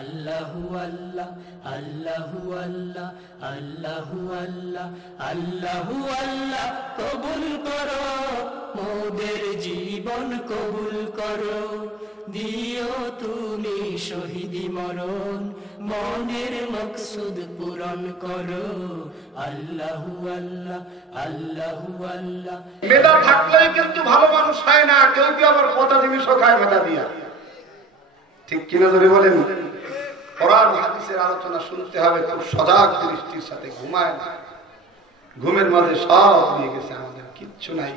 আল্লাহু আল্লাহ আল্লাহু আল্লাহ আল্লাহু আল্লাহ আল্লাহু আল্লাহ কবুল করো মোদের জীবন কবুল করো দিও তুমি শহীদি মরণ মনের মকসুদ পূরণ করো আল্লাহু আল্লাহ আল্লাহু আল্লাহ মেধা থাকলেই কিন্তু ভালো মানুষ হয় না কেউ কি আবার কথা জিনিসও খায় মেধা দিয়া ঠিক কিনা ধরে বলেন কোরআন হাদিসের আলোচনা শুনতে হবে খুব সজাগ দৃষ্টির সাথে ঘুমায় না ঘুমের মাঝে সব নিয়ে গেছে আমাদের কিচ্ছু নাই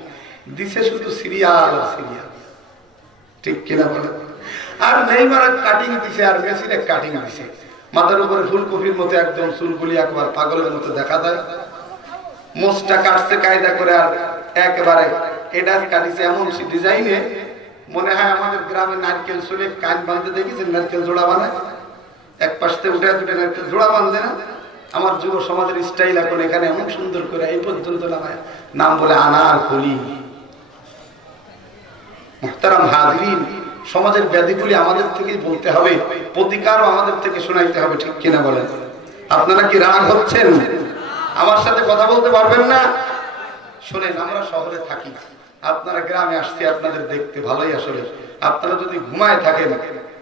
দিছে শুধু সিরিয়াল সিরিয়াল ঠিক কিনা বলেন আর নেইমার কাটিং দিছে আর মেসিনে কাটিং দিছে মাথার উপরে ফুলকপির মতো একদম চুলগুলি একবার পাগলের মতো দেখা যায় মোচটা কাটছে কায়দা করে আর একেবারে এটা কাটিছে এমন ডিজাইনে মনে হয় আমাদের গ্রামে নারকেল চুলে কান বাঁধতে দেখেছেন নারকেল জোড়া বানায় এক পাশ থেকে উঠে দুটো নারকেল জোড়া বাঁধে না আমার যুব সমাজের স্টাইল এখন এখানে এমন সুন্দর করে এই পর্যন্ত নামায় নাম বলে আনার কলি মুহতারাম হাজরিন সমাজের ব্যাধিগুলি আমাদের থেকেই বলতে হবে প্রতিকারও আমাদের থেকে শোনাইতে হবে ঠিক কিনা বলেন আপনারা কি রাগ হচ্ছেন আমার সাথে কথা বলতে পারবেন না শোনেন আমরা শহরে থাকি আপনারা গ্রামে আসছে আপনাদের দেখতে ভালোই আসলে আপনারা যদি ঘুমায় থাকেন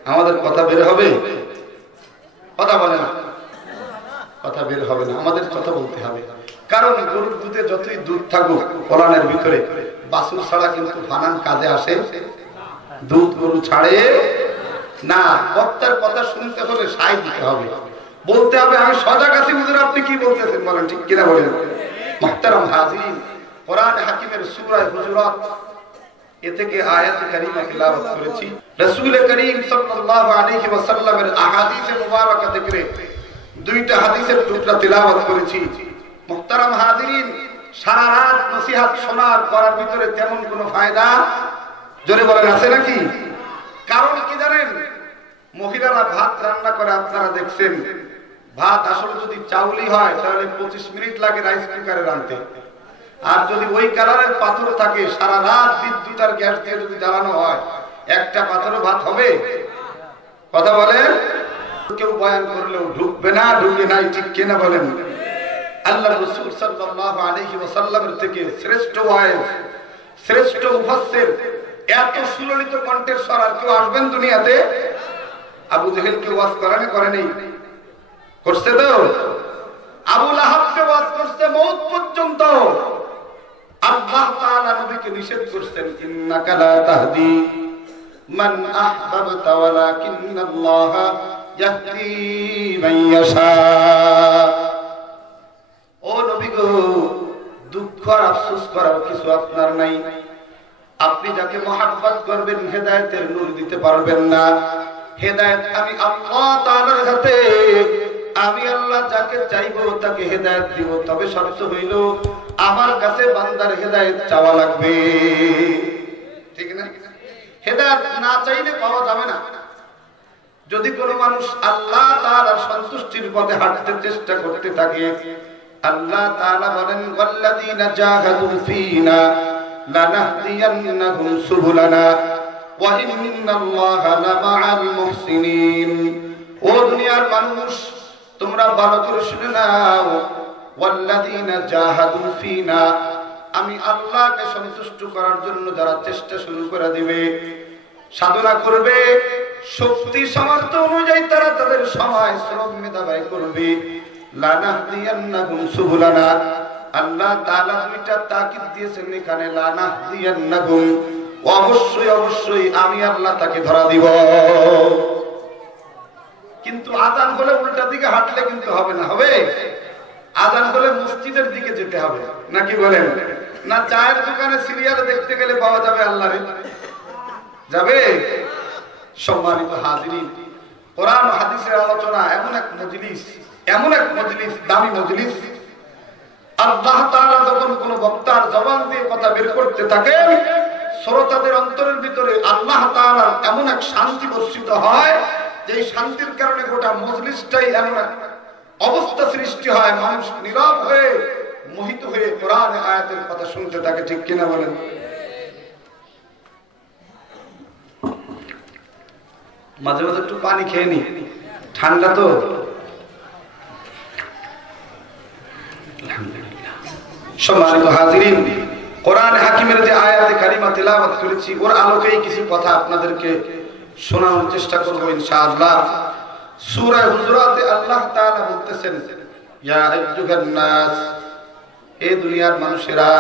আমাদের কথা বের হবে কথা বলে না কথা বের হবে না আমাদের কথা বলতে হবে কারণ গরুর দুধে যতই দুধ থাকুক কোরআনের ভিতরে বাছুর ছাড়া কিন্তু ফানান কাজে আসে দুধ গরু ছাড়ে না বক্তার কথা শুনতে হলে সাই দিতে হবে বলতে হবে আমি সজাগ আছি হুজুর আপনি কি বলতেছেন বলেন ঠিক কিনা বলেন মুহতারাম হাজিরিন কোরআন হাকিমের সূরা হুজুরাত এ থেকে আয়াত কারীমা তেলাওয়াত করেছি রাসূল করিম সাল্লাল্লাহু আলাইহি ওয়াসাল্লামের আহাদিসে মুবারাকা থেকে দুইটা হাদিসের টুকরা তেলাওয়াত করেছি মুহতারাম হাজিরিন সারা রাত নসিহত শোনার করার ভিতরে তেমন কোনো ফায়দা জোরে বলেন আছে নাকি কারণ কি জানেন মহিলারা ভাত রান্না করে আপনারা দেখছেন ভাত আসলে যদি চাউলই হয় তাহলে 25 মিনিট লাগে রাইস কুকারে রান্নতে আর যদি ওই কালারের পাথর থাকে সারা রাত বিদ্যুৎ আর গ্যাস দিয়ে যদি জ্বালানো হয় একটা পাথরও ভাত হবে কথা বলেন কেউ বয়ান করলেও ঢুকবে না ঢুকে নাই ঠিক কিনা বলেন আল্লাহ রাসূল সাল্লাল্লাহু আলাইহি ওয়াসাল্লামের থেকে শ্রেষ্ঠ ওয়াইজ শ্রেষ্ঠ মুফাসসির এত সুললিত কণ্ঠের স্বর আর কেউ আসবেন দুনিয়াতে আবু জেহেল কে ওয়াজ করে নেই করছে তো আবু লাহাব কে ওয়াজ করছে মওত পর্যন্ত আল্লাহ তাআলা নবীকে নিষেধ করেছেন ইন্নাকা লা তাহদি মান আহবাবতা ওয়ালাকিন্নাল্লাহ ইয়াহদি মান ইয়াশা ও নবী গো দুঃখ আর আফসোস করার কিছু আপনার নাই আপনি যাকে মহব্বত করবেন হেদায়েতের নূর দিতে পারবেন না হেদায়েত আমি আল্লাহ তাআলার হাতে আমি আল্লাহ যাকে চাইবো তাকে হেদায়েত দিব তবে শর্ত হইল আমার কাছে বান্দার হেদায়েত চাওয়া লাগবে ঠিক না হেদায়েত না চাইলে পাওয়া যাবে না যদি কোনো মানুষ আল্লাহ তাআলার সন্তুষ্টির পথে হাঁটতে চেষ্টা করতে থাকে আল্লাহ তাআলা বলেন ওয়াল্লাযীনা জাহাদু ফীনা লানাহদিয়ান্নাহুম সুবুলানা ওয়া ইন্নাল্লাহা লামাআল মুহসিনিন ও দুনিয়ার মানুষ তোমরা ভালো করে শুনে নাও ওয়াল্লাযীনা জাহাদু ফীনা আমি আল্লাহকে সন্তুষ্ট করার জন্য যারা চেষ্টা শুরু করে দিবে সাধনা করবে শক্তি সামর্থ্য অনুযায়ী তারা তাদের সময় শ্রম মেধা ব্যয় করবে লানাহদিয়ান্নাহুম সুবুলানা আল্লাহ তাআলা দুইটা তাকিদ দিয়েছেন এখানে লানাহদিয়ান্নাহুম অবশ্যই অবশ্যই আমি আল্লাহ তাকে ধরা দিব কিন্তু আযান হলে উল্টা দিকে হাঁটলে কিন্তু হবে না হবে আযান হলে মসজিদের দিকে যেতে হবে নাকি বলেন না চায়ের দোকানে সিরিয়ালে দেখতে গেলে পাওয়া যাবে আল্লাহরে যাবে সম্মানিত হাজিরিন কোরআন হাদিসের আলোচনা এমন এক মজলিস দামি মজলিস আল্লাহ তাআলা যখন কোন বক্তার জবান দিয়ে কথা বের করতে থাকেন শ্রোতাদের অন্তরের ভিতরে আল্লাহ তাআলার এমন এক শান্তি বর্ষিত হয় যে শান্তির কারণে গোটা মজলিসটাই এমন এক অবস্থা সৃষ্টি হয় মানুষ নীরব হয়ে মোহিত হয়ে কোরআন আয়াতের কথা শুনতে থাকে ঠিক কিনা বলেন মাঝে মাঝে একটু পানি খেয়ে নি ঠান্ডা তো সম্মানিত হাজিরিন, কোরআন হাকিমের যে আয়াতে কারিমা তেলাওয়াত করেছি ওর আলোকেই কিছু কথা আপনাদেরকে শোনানোর চেষ্টা করব ইনশাআল্লাহ। সূরা হুজুরাতে আল্লাহ তাআলা বলতেছেন, ইয়া আইয়ুহান নাস, এ দুনিয়ার মানুষেরা,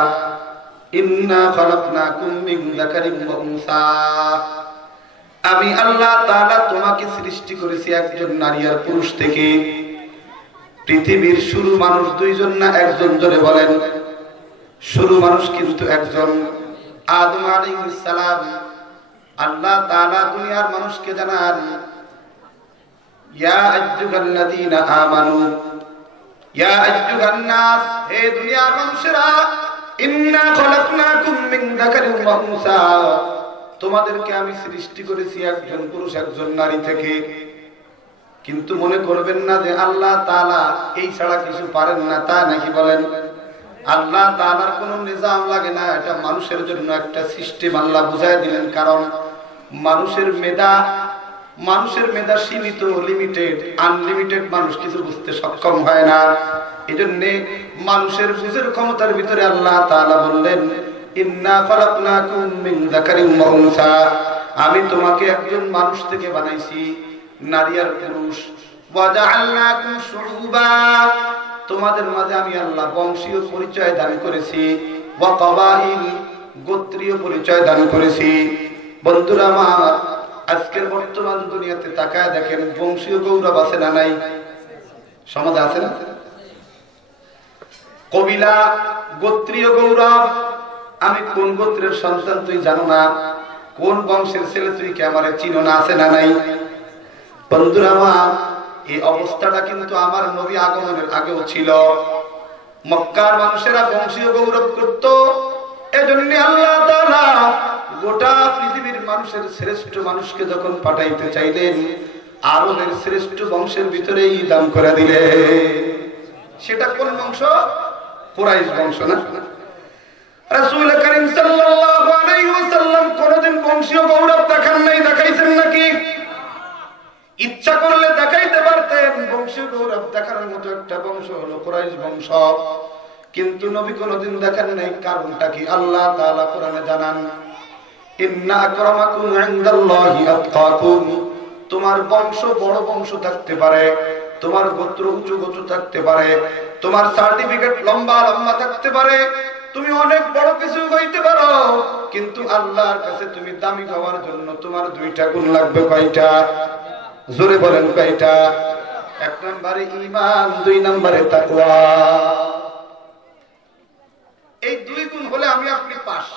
ইন্না খালাকনাকুম মিন যাকারিন ওয়া উনসা, আমি আল্লাহ তাআলা তোমাকে সৃষ্টি করেছি একজন নারী আর পুরুষ থেকে। পৃথিবীর শুরু মানুষ দুইজন না একজন? জোরে বলেন। শুরু মানুষ কিন্তু একজন, আদম আলাইহিস সালাম। আল্লাহ তাআলা দুনিয়ার মানুষকে জানান, ইয়া আইয়ুহাল্লাযীনা আমানু, ইয়া আইয়ুহান নাস, হে দুনিয়ার মানুষেরা, ইন্না খালাকনাকুম মিন যাকারিন ওয়া উনসা, তোমাদেরকে আমি সৃষ্টি করেছি একজন পুরুষ একজন নারী থেকে। কিন্তু মনে করবেন না যে আল্লাহ তাআলা এই ছাড়া কিছু পারেন না, তা নাকি? বলেন। আল্লাহ তাআলার কোনো নিজাম লাগে না, এটা মানুষের জন্য একটা সিস্টেম আল্লাহ বুঝায় দিলেন। কারণ মানুষের মেধা সীমিত, লিমিটেড। আনলিমিটেড মানুষ কিছু বুঝতে সক্ষম হয় না। এজন্য মানুষের বুঝের ক্ষমতার ভিতরে আল্লাহ তাআলা বললেন, ইন্না খালাকনাকুম মিন যাকারিন ওয়া উনসা, আমি তোমাকে একজন মানুষ থেকে বানাইছি, নারী আর পুরুষ। ওয়া জাআলনাকুম শুউবা, তোমাদের মাঝে আমি আল্লাহ বংশীয় পরিচয় দান করেছি। ওয়া কাবাইল, গোত্রীয় পরিচয় দান করেছি। বন্ধুরা আমার, আজকের বর্তমান দুনিয়াতে তাকায় দেখেন, বংশীয় গৌরব আছে না নাই? সমাজে আছে না? কবিলা, গোত্রীয় গৌরব। আমি কোন গোত্রের সন্তান তুই জানো না, কোন বংশের ছেলে তুই কি আমারে চিনো না, আছে না নাই? বন্ধুরা আমার, এই অবস্থাটা কিন্তু আমার নবী আগমনের আগেও ছিল। মক্কার মানুষেরা বংশীয় গৌরব করত। এজন্য আল্লাহ তাআলা গোটা পৃথিবীর মানুষের শ্রেষ্ঠ মানুষকে যখন পাঠাইতে চাইলেন, আরবের শ্রেষ্ঠ বংশের ভিতরেই দান করে দিলেন। সেটা কোন বংশ? কুরাইশ বংশ না? রাসূল করিম সাল্লাল্লাহু আলাইহি ওয়াসাল্লাম কোনদিন বংশীয় গৌরব দেখান নাই? দেখাইছেন নাকি? ইচ্ছা করলে দেখাইতে পারতেন। বংশীয় গৌরব দেখানোর মতো একটা বংশ হলো কুরাইশ বংশ, কিন্তু নবী কোনদিন দেখান নাই। কারণটা কি? আল্লাহ তাআলা কোরআনে জানান, ইন্না আকরামাকুম ইনদাল্লাহি আতকাকুম, তোমার বংশ বড় বংশ থাকতে পারে, তোমার গোত্র উঁচু গোত্র থাকতে পারে, তোমার সার্টিফিকেট লম্বা লম্বা থাকতে পারে, তুমি অনেক বড় কিছু হইতে পারো, কিন্তু আল্লাহর কাছে তুমি দামি হওয়ার জন্য তোমার দুইটা গুণ লাগবে। কয়টা? জোরে বলেন কয়টা? এক নম্বরে ঈমান, দুই নম্বরে তাকওয়া। এই দুই গুণ হলে আমি আপনি পাস।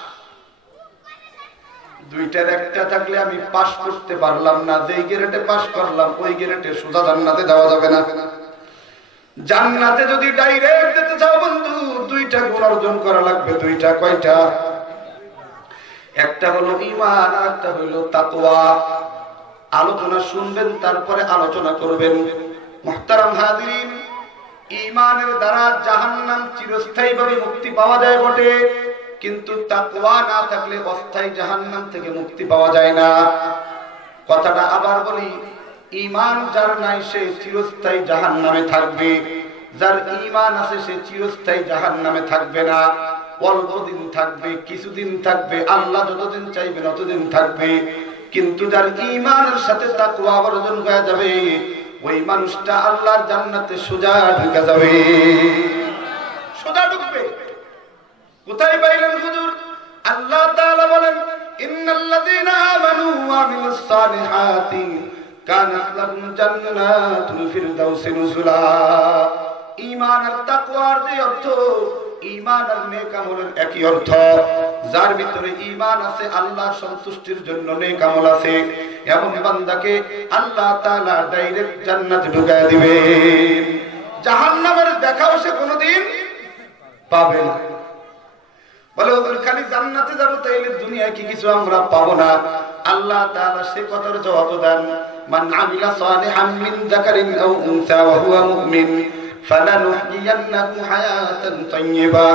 দুইটার একটা থাকলে আমি পাস করতে পারলাম না। যেই গ্রেডে পাস করলাম ওই গ্রেডে সোজা জান্নাতে যাওয়া যাবে না। জান্নাতে যদি ডাইরেক্ট যেতে চাও বন্ধু, দুইটা গুণ অর্জন করা লাগবে। দুইটা। কয়টা? একটা হলো ঈমান, আর একটা হলো তাকওয়া। আলোচনা শুনবেন, তারপরে আলোচনা করবেন। মুহতারাম হাজিরিন, ঈমানের দ্বারা জাহান্নাম চিরস্থায়ীভাবে মুক্তি পাওয়া যায় বটে, কিন্তু তাকওয়া না থাকলে অস্থায়ী জাহান্নাম থেকে মুক্তি পাওয়া যায় না। কথাটা আবার বলি, ঈমান যার নাই সে চিরস্থায়ী জাহান্নামে থাকবে, যার ঈমান আছে সে চিরস্থায়ী জাহান্নামে থাকবে না। অল্প দিন থাকবে, কিছুদিন থাকবে, আল্লাহ যতদিন চাইবেন ততদিন থাকবে। কিন্তু যার ঈমানের সাথে তাকওয়া অর্জন হয়ে যাবে, ওই মানুষটা আল্লাহর জান্নাতে সোজা ঢুকে যাবে। সোজা ঢুকবে। কোথায় পাইলেন হুজুর? আল্লাহ তাআলা বলেন, ইন্নাল্লাযীনা আমানু ওয়া আমিলুস সালিহাতি কানাত লাহুম জান্নাতুল ফিরদাউসি নুজুলা। ঈমান আর তাকওয়ার যে অর্থ, ঈমান আর নেক আমলের একই অর্থ। যার ভিতরে ঈমান আছে, আল্লাহর সন্তুষ্টির জন্য নেক আমল আছে, এমন বান্দাকে আল্লাহ তাআলা ডাইরেক্ট জান্নাতে ঢুকায় দিবেন। জাহান্নামের দেখাও সে কোনোদিন পাবে না। বলে ওদের খালি জান্নাতে যাবো, তাইলে দুনিয়ায় কি কিছু আমরা পাবো না? আল্লাহ তাআলা সে কথার জবাব দেন, মান আমিলা সালিহান মিন যাকারিন আও উনসা ওয়া হুয়া মুমিন ফালানুহইয়ান্নাহু হায়াতান তাইয়্যিবা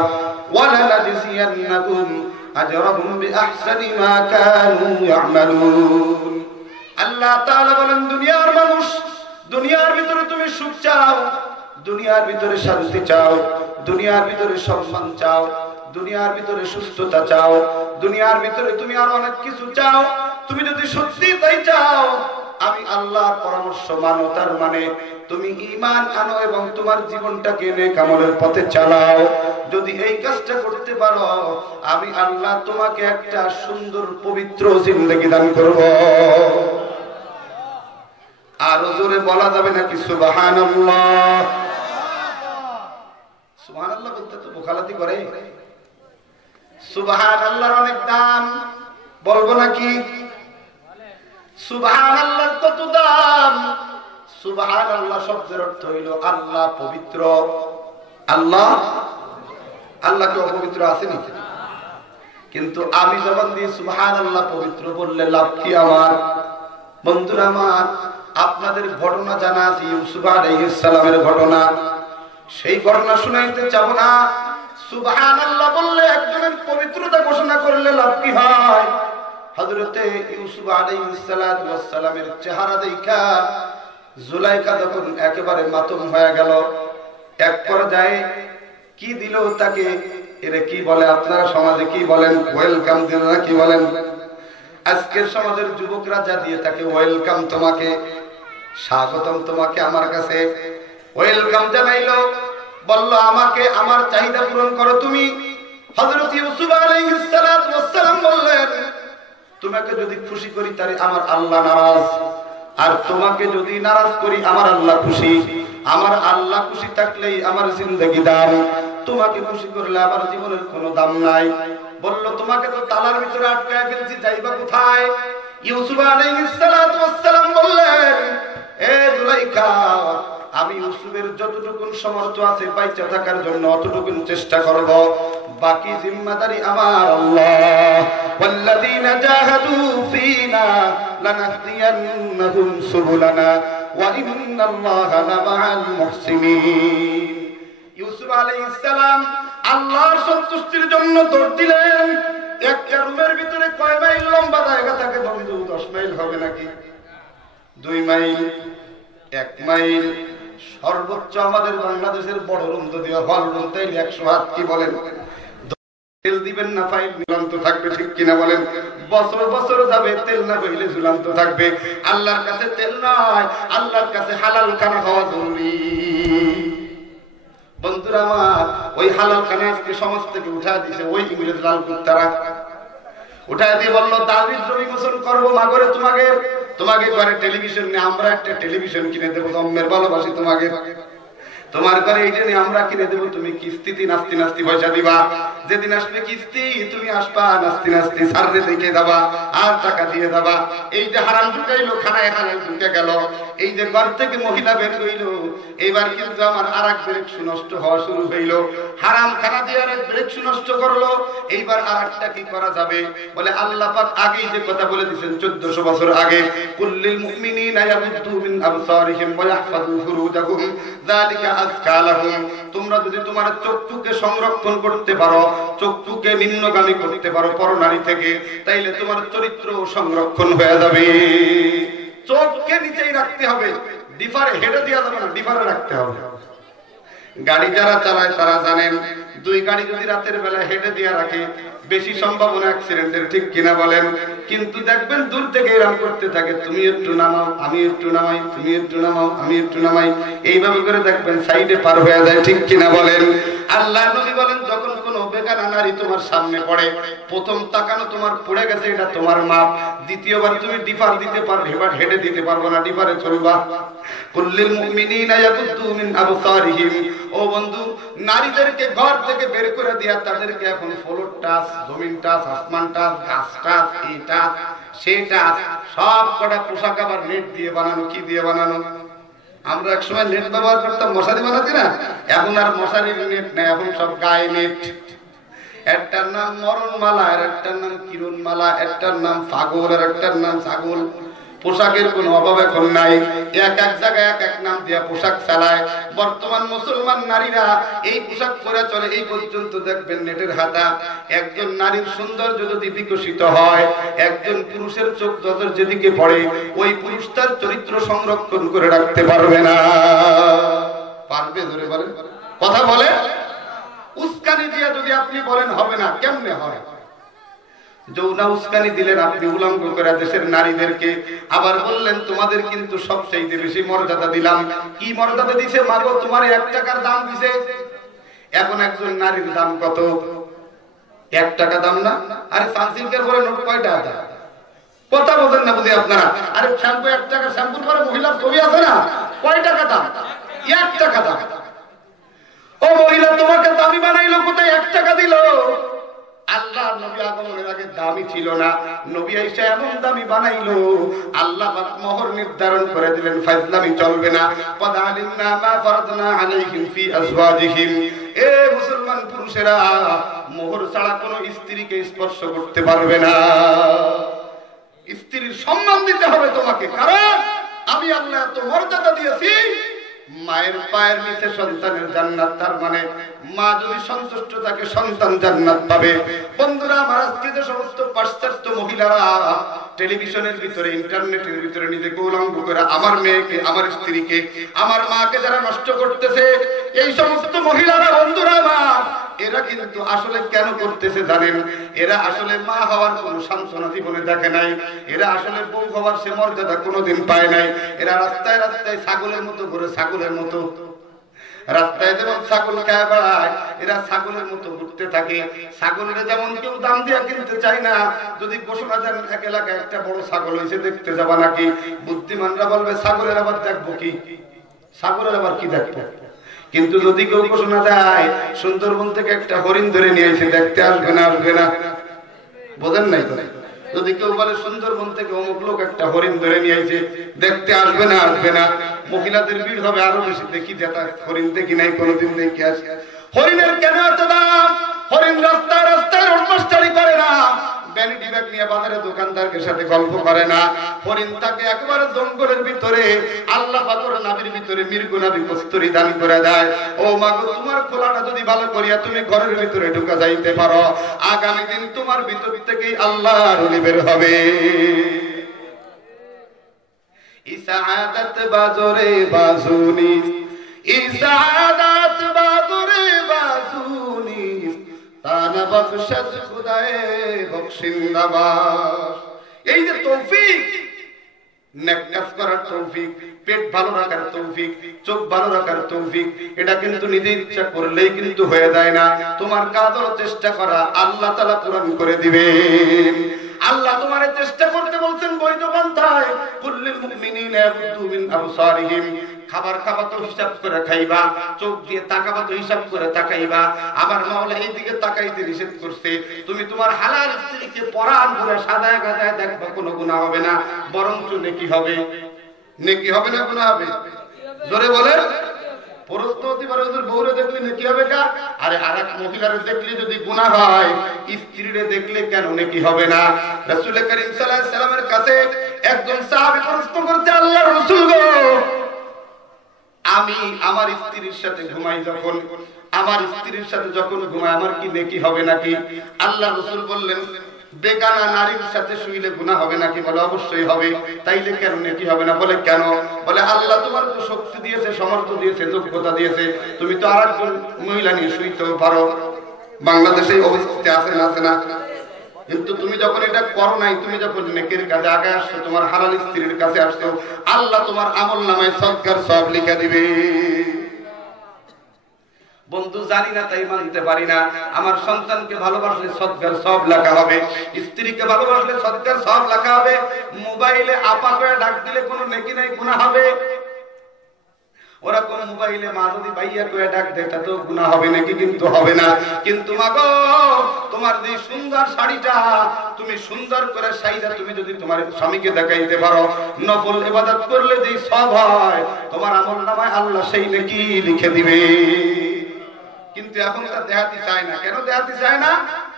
ওয়া লানাজজিয়ান্নাহুম আজরাহুম বিআহসানি মা কানু ইয়ামালুন। আল্লাহ তাআলা বলেন, দুনিয়ার চাও, দুনিয়ার ভিতরে শান্তি চাও, দুনিয়ার ভিতরে সম্মান চাও, দুনিয়ার ভিতরে সুস্থতা চাও, দুনিয়ার ভিতরে তুমি আর অনেক কিছু চাও, তুমি যদি সত্যি তাই চাও, আমি আল্লাহর পরামর্শ মানো, তার মানে তুমি ঈমান আনো এবং তোমার জীবনটাকে নেক আমলের পথে চালাও। যদি এই কাজটা করতে পারো, আমি আল্লাহ তোমাকে একটা সুন্দর পবিত্র জিন্দেগি দান করব। আর জোরে বলা যাবে নাকি সুবহানাল্লাহ? সুবহানাল্লাহ বলতে তো বোখালাতি করে। সুবহানাল্লাহর অনেক দাম, বলবো নাকি? সুবহানাল্লাহর কত দাম? সুবহানাল্লাহ শব্দের অর্থ হইল আল্লাহ পবিত্র। আল্লাহ, আল্লাহ কি অপবিত্র আছে নাকি? কিন্তু আমি জবান দিয়ে সুবহানাল্লাহ পবিত্র বললে লাভ কি আমার? বন্ধুরা আমার, আপনাদের ঘটনা জানা আছে, ইউসুফ আলাইহিস সালামের ঘটনা। সেই ঘটনা শুনাইতে যাব না। সুবহানাল্লাহ বললে একজনের পবিত্রতা ঘোষণা করলে লাভ কি হয়? হযরতে ইউসুফ আলাইহিস সালাতু ওয়াস সালামের চেহারা দেখা জুলাইখা যখন একেবারে মাতম হয়ে গেল, এক পর্যায়ে কি দিল তাকে, এরা কি বলে আপনারা সমাজে কি বলেন? ওয়েলকাম দিল না কি বলেন? আজকের সমাজের যুবকরা যা দিয়ে তাকে ওয়েলকাম, তোমাকে স্বাগতম, তোমাকে আমার কাছে ওয়েলকাম জানাইলো, বলল আমাকে আমার চাহিদা পূরণ করো তুমি। হযরত ইউসুফ আলাইহিস সালাতু ওয়াস সালাম বললেন, তোমাকে যদি খুশি করি তাহলে আমার আল্লাহ নারাজ, আর তোমাকে যদি নারাজ করি আমার আল্লাহ খুশি। আমার আল্লাহ খুশি থাকলেই আমার জিন্দেগি দাম, তোমাকে খুশি করলে আমার জীবনের কোনো দাম নাই। বলল তোমাকে তো তালার ভিতরে আটকায় ফেলছি, যাইবা কোথায়? ইউসুফ আলাইহিস সালাতু ওয়াস সালাম বললেন, এ জুলাইখা, আমি ইউসুফের যতটুকু সামর্থ্য আছে বাইচা থাকার জন্য অতটুকু চেষ্টা করব, বাকি জিম্মাদারি আমার আল্লাহ। ওয়াল্লাযীনা জাহাদু ফীনা লানাহদিয়ান্নাহুম সুবুলানা ওয়া ইন্নাল্লাহা লামাআল মুহসিনিন। ইউসুফ আলাইহিস সালাম আল্লাহর সন্তুষ্টির জন্য দৌড় দিলেন। একটা রুমের ভিতরে কয় মাইল লম্বা জায়গা থাকে বন্ধু? 10 মাইল হবে নাকি? 2 মাইল, 1 মাইল, সর্বোচ্চ আমাদের বাংলাদেশের বড় রুম যদি হল রুম তাইলে 100 হাত। কি বলেন? তেল দিবেন না ফাইল ঝুলান্ত থাকবে, ঠিক কিনা বলেন? বছর বছর যাবে, তেল না হইলে ঝুলান্ত থাকবে। আল্লাহর কাছে তেল নয়, আল্লাহর কাছে হালাল খানা খাওয়া জরুরি। বন্ধুরা আমার, ওই হালাল খানা আজকে সমাজ থেকে উঠা দিছে ওই ইংরেজ লাল কুত্তারা। উঠায় দিয়ে বললো দারিদ্র বিমোচন করবো মাগরে, তোমাকে তোমাকে ঘরে টেলিভিশন নিয়ে আমরা একটা টেলিভিশন কিনে দেবো, জন্মের ভালোবাসি তোমাকে, তোমার ঘরে এইটা নিয়ে আমরা কিনে দেবো, তুমি কিস্তিতে নাস্তি নাস্তি পয়সা দিবা, যেদিন আসবে কিস্তি তুমি আসবা নাস্তি নাস্তি সারতে দেখে যাবা আর টাকা দিয়ে যাবা। এই যে হারাম ঢুকাইলো, খানায় হারাম ঢুকে গেল, এই যে ঘর থেকে মহিলা বের হইলো, এইবার কিন্তু আমার আর এক ব্রেক সুনষ্ট হওয়া শুরু হইলো। হারাম খানা দিয়ে আর এক ব্রেক সুনষ্ট করলো, এইবার আর একটা কি করা যাবে? বলে আল্লাহ পাক আগেই যে কথা বলে দিয়েছেন 1400 বছর আগে, কুল্লিল মুমিনিনা ইয়াগুদ্দু মিন আবসারিহিম ওয়া ইয়াহফাযু ফুরুজাহুম যালিকা আযকা লাহুম। তোমরা যদি তোমার চক্ষুকে সংরক্ষণ করতে পারো, চক্ষুকে নিম্নগামী করতে পারো পরনারী থেকে, তাইলে তোমার চরিত্র সংরক্ষণ হয়ে যাবে। চোখকে নিচেই রাখতে হবে, ডিফারে হেডে দেওয়া যাবে না, ডিফারে রাখতে হবে। গাড়ি যারা চালায় তারা জানেন, 2 গাড়ি যদি রাতের বেলা হেডে দিয়ে রাখে বেশি সম্ভাবনা অ্যাক্সিডেন্টের, ঠিক কিনা বলেন? কিন্তু দেখবেন দূর থেকে এরকম করতে থাকে, তুমি একটু নামাও আমি একটু নামাই, তুমি একটু নামাও আমি একটু নামাই, এইভাবে করে দেখবেন সাইডে পার হয়ে যায়, ঠিক কিনা বলেন? আল্লাহ নবী বলেন, যখন কোনো বেগানা নারী তোমার সামনে পড়ে, প্রথম তাকানো তোমার পড়ে গেছে, এটা তোমার মাপ। দ্বিতীয়বার তুমি ডিফার দিতে পারবে, এবার হেডে দিতে পারবে না, ডিফারে চলবা। কুল্লিল মুমিনিনা ইয়াগুদ্দু মিন আবসারিহিম। ও বন্ধু, নারীদেরকে ঘর থেকে বের করে দিয়া তাদেরকে এখন ফ্লোর টাচ, জমিন টাচ, আসমান টাচ, গাছ টাচ, এই টাচ সেই টাচ, সব কটা পোশাক আবার নেট দিয়ে বানানো। কি দিয়ে বানানো? আমরা এক সময় নেট ব্যবহার করতাম, মশারি বানাতি না, এখন আর মশারির নেট নেই, এখন সব গায়ে নেট। একটার নাম মরণমালা, আর একটার নাম কিরণমালা, একটার নাম পাগল, আর একটার নাম ছাগল। পোশাকের কোনো অভাব এখন নাই, এক এক জায়গায় এক এক নাম দিয়া পোশাক চালায়। বর্তমান মুসলমান নারীরা এই পোশাক পরে চলে, এই পর্যন্ত দেখবেন নেটের হাতা। একজন নারীর সৌন্দর্য যদি বিকশিত হয়, একজন পুরুষের চোখ নজর যেদিকে পড়ে, ওই পুরুষ তার চরিত্র সংরক্ষণ করে রাখতে পারবে না। পারবে? ধরে বলেন, কথা বলে। উস্কানি দিয়ে যদি আপনি বলেন হবে না, কেমনে হয়? যৌনা উস্কানি দিলেন আপনি উলঙ্গ করে দেশের নারীদেরকে, আবার বললেন তোমাদের কিন্তু সবচেয়ে বেশি মর্যাদা দিলাম। কি মর্যাদা দিছে? মাগো তোমার 1 টাকার দাম দিছে। এখন একজন নারীর দাম কত? 1 টাকা দাম না? আরে সানসিল্কের পরে নোট কয় টাকা? কথা বলেন না বুঝি আপনারা? আরে শ্যাম্পু 1 টাকা, শ্যাম্পুর পরে মহিলার ছবি আছে না, কয় টাকা দাম? 1 টাকা দাম। ও মহিলা, তোমাকে দামি বানাইলো কোথায়? 1 টাকা দিল। আল্লাহ নবী আগমনের আগে দামি ছিল না, নবী আইসা এমন দামি বানাইলো, আল্লাহ পাক মোহর নির্ধারণ করে দিলেন, ফাজলামি চলবে না। কদ আলিমনা মা ফারাদনা আলাইহিম ফি আজওয়াজিহিম। এ মুসলমান পুরুষেরা, মোহর ছাড়া কোনো স্ত্রীকে স্পর্শ করতে পারবে না। স্ত্রীর সম্মান দিতে হবে তোমাকে, কারণ আমি আল্লাহ এত মর্যাদা দিয়েছি। মায়ের পায়ের নিচে সন্তানের জান্নাত, তার মানে মা যদি সন্তুষ্ট থাকে সন্তান জান্নাত পাবে। বন্ধুরা আমার, আজকে যে সমস্ত পাশ্চাত্য মহিলারা টেলিভিশনের ভিতরে, ইন্টারনেটের ভিতরে নিজেকে উলঙ্গ করে আমার মেয়েকে, আমার স্ত্রীকে, আমার মাকে যারা নষ্ট করতেছে, এই সমস্ত মহিলারা বন্ধুরা আমার, এরা কিন্তু আসলে কেন করতেছে জানেন? এরা আসলে মা হওয়ার কোন সান্ত্বনা জীবনে দেখে নাই। এরা আসলে বউ হওয়ার সে মর্যাদা কোনোদিন পায় নাই। এরা রাস্তায় রাস্তায় ছাগলের মতো ঘুরে, ছাগলের মতো রাস্তায় যেমন ছাগল খায় বেড়ায়, এরা ছাগলের মতো ঘুরতে থাকে। ছাগলের যেমন কেউ দাম দিয়ে কিনতে চায় না। যদি ঘোষণা দেন এক এলাকায় একটা বড় ছাগল হয়েছে, দেখতে যাবা নাকি? বুদ্ধিমানরা বলবে ছাগলের আবার দেখবো কি? ছাগলের আবার কি দেখবো? কিন্তু যদি কেউ ঘোষণা দেয় সুন্দরবন থেকে একটা হরিণ ধরে নিয়ে এসে, দেখতে আসবে না? আসবে না? বোঝেন নাই তো? যদি কেউ বলে সুন্দরবন থেকে অমুক লোক একটা হরিণ ধরে নিয়ে এসে, দেখতে আসবে না? আসবে না? মহিলাদের ভিড় হবে আরো বেশি। দেখি দেখা, হরিণ দেখি নাই কোনোদিন, দেখি আসে। হরিণের কেন এত দাম? হরিণ রাস্তায় রাস্তায় রোড মাস্টারি করে না, ভ্যানিটি ব্যাগ নিয়ে বাজারে দোকানদারের সাথে গল্প করে না। হরিণ তাকে একেবারে জঙ্গলের ভিতরে, আল্লাহ পাকের নাভির ভিতরে মৃগ নাভি কস্তুরী দান করে দেয়। ও মাগো, তোমার খোলাটা যদি ভালো করিয়া তুমি ঘরের ভিতরে ঢুকা যাইতে পারো, আগামী দিন তোমার ভিতর থেকেই আল্লাহর ওলি বের হবে। ইসাআদাত বাজরে বাজুনি, ইসাআদাত বাজরে বাজুনি, তানা বখশত খুদায়ে বখশিন্দাবাস। এই যে তৌফিক, নেক কাজ করার তৌফিক, পেট ভালো রাখার তৌফিক, চোখ ভালো রাখার তৌফিক, এটা কিন্তু নিজে ইচ্ছা করলেই কিন্তু হয়ে যায় না। তোমার কাজও চেষ্টা করা আল্লাহ তাআলা পূরণ করে দিবেন। আল্লাহ তোমারে চেষ্টা করতে বলছেন বৈধ পন্থায়। কুল্লিল মুমিনিনা ইয়াগুদ্দু মিন আবসারিহিম। খাবার খাবা তো হিসাব করে খাইবা, চোখ দিয়ে তাকাবা তো হিসাব করে তাকাইবা। আবার মাওলা এই দিকে তাকাইতে নিষেধ করছে। তুমি তোমার হালাল স্ত্রীকে পরাণ ভরে সাদায় গাদায় দেখবা, কোনো গুনাহ হবে না, বরঞ্চ নেকি হবে। নেকি হবে না গুনাহ হবে? জোরে বলে। প্রশ্ন হতে পারে, ওদের বউরে দেখলে নেকি হবে কা? আরে আরেক মহিলারে দেখলে যদি গুনাহ হয়, স্ত্রীরে দেখলে কেন নেকি হবে না? রাসূল করিম সাল্লাল্লাহু আলাইহি সাল্লামের কাছে একজন সাহাবী প্রশ্ন করতে, আল্লাহর রাসূল গো, আমি আমার স্ত্রীর সাথে ঘুমাই, যখন আমার স্ত্রীর সাথে যখন ঘুমাই, আমার কি নেকি হবে নাকি? আল্লাহর রাসূল বললেন, বেগানা নারীর সাথে শুইলে গুনাহ হবে নাকি? বলে অবশ্যই হবে। তাইলে কেন নেকি হবে না? বলে কেন? বলে আল্লাহ তোমার তো শক্তি দিয়েছে, সামর্থ্য দিয়েছে, যোগ্যতা দিয়েছে, তুমি তো আরেকজন মহিলা নিয়ে শুইতেও পারো। বাংলাদেশে এই অবস্থা আছে না? আছে না? কিন্তু তুমি যখন এটা করো নাই, তুমি যখন নেকের কাজে আগে আসছো, তোমার হালাল স্ত্রীর কাছে আসছো, আল্লাহ তোমার আমলনামায় সদকার সব লিখে দিবে। বন্ধু, জানি না তাই মানতে পারি না। আমার সন্তানকে ভালোবাসলে সদকার সব লেখা হবে, স্ত্রীকে ভালোবাসলে সদকার সব লেখা হবে। মোবাইলে আপা করে ডাক দিলে কোনো নেকি নাই, গুনাহ হবে। ওরকম মোবাইলে মা যদি ভাইয়া করে ডাক দেয়, তা তো গুনাহ হবে নাকি? কিন্তু হবে না। কিন্তু মাগো, তোমার যে সুন্দর শাড়িটা তুমি সুন্দর করে সাইদা তুমি যদি তোমার স্বামীকে দেখাইতে পারো, নফল ইবাদত করলে যে সব হয়, তোমার আমলনামায় আল্লাহ সেই নেকি লিখে দিবে। কিন্তু এখন তারা দেখাতে চায় না। কেন দেখাতে চায় না?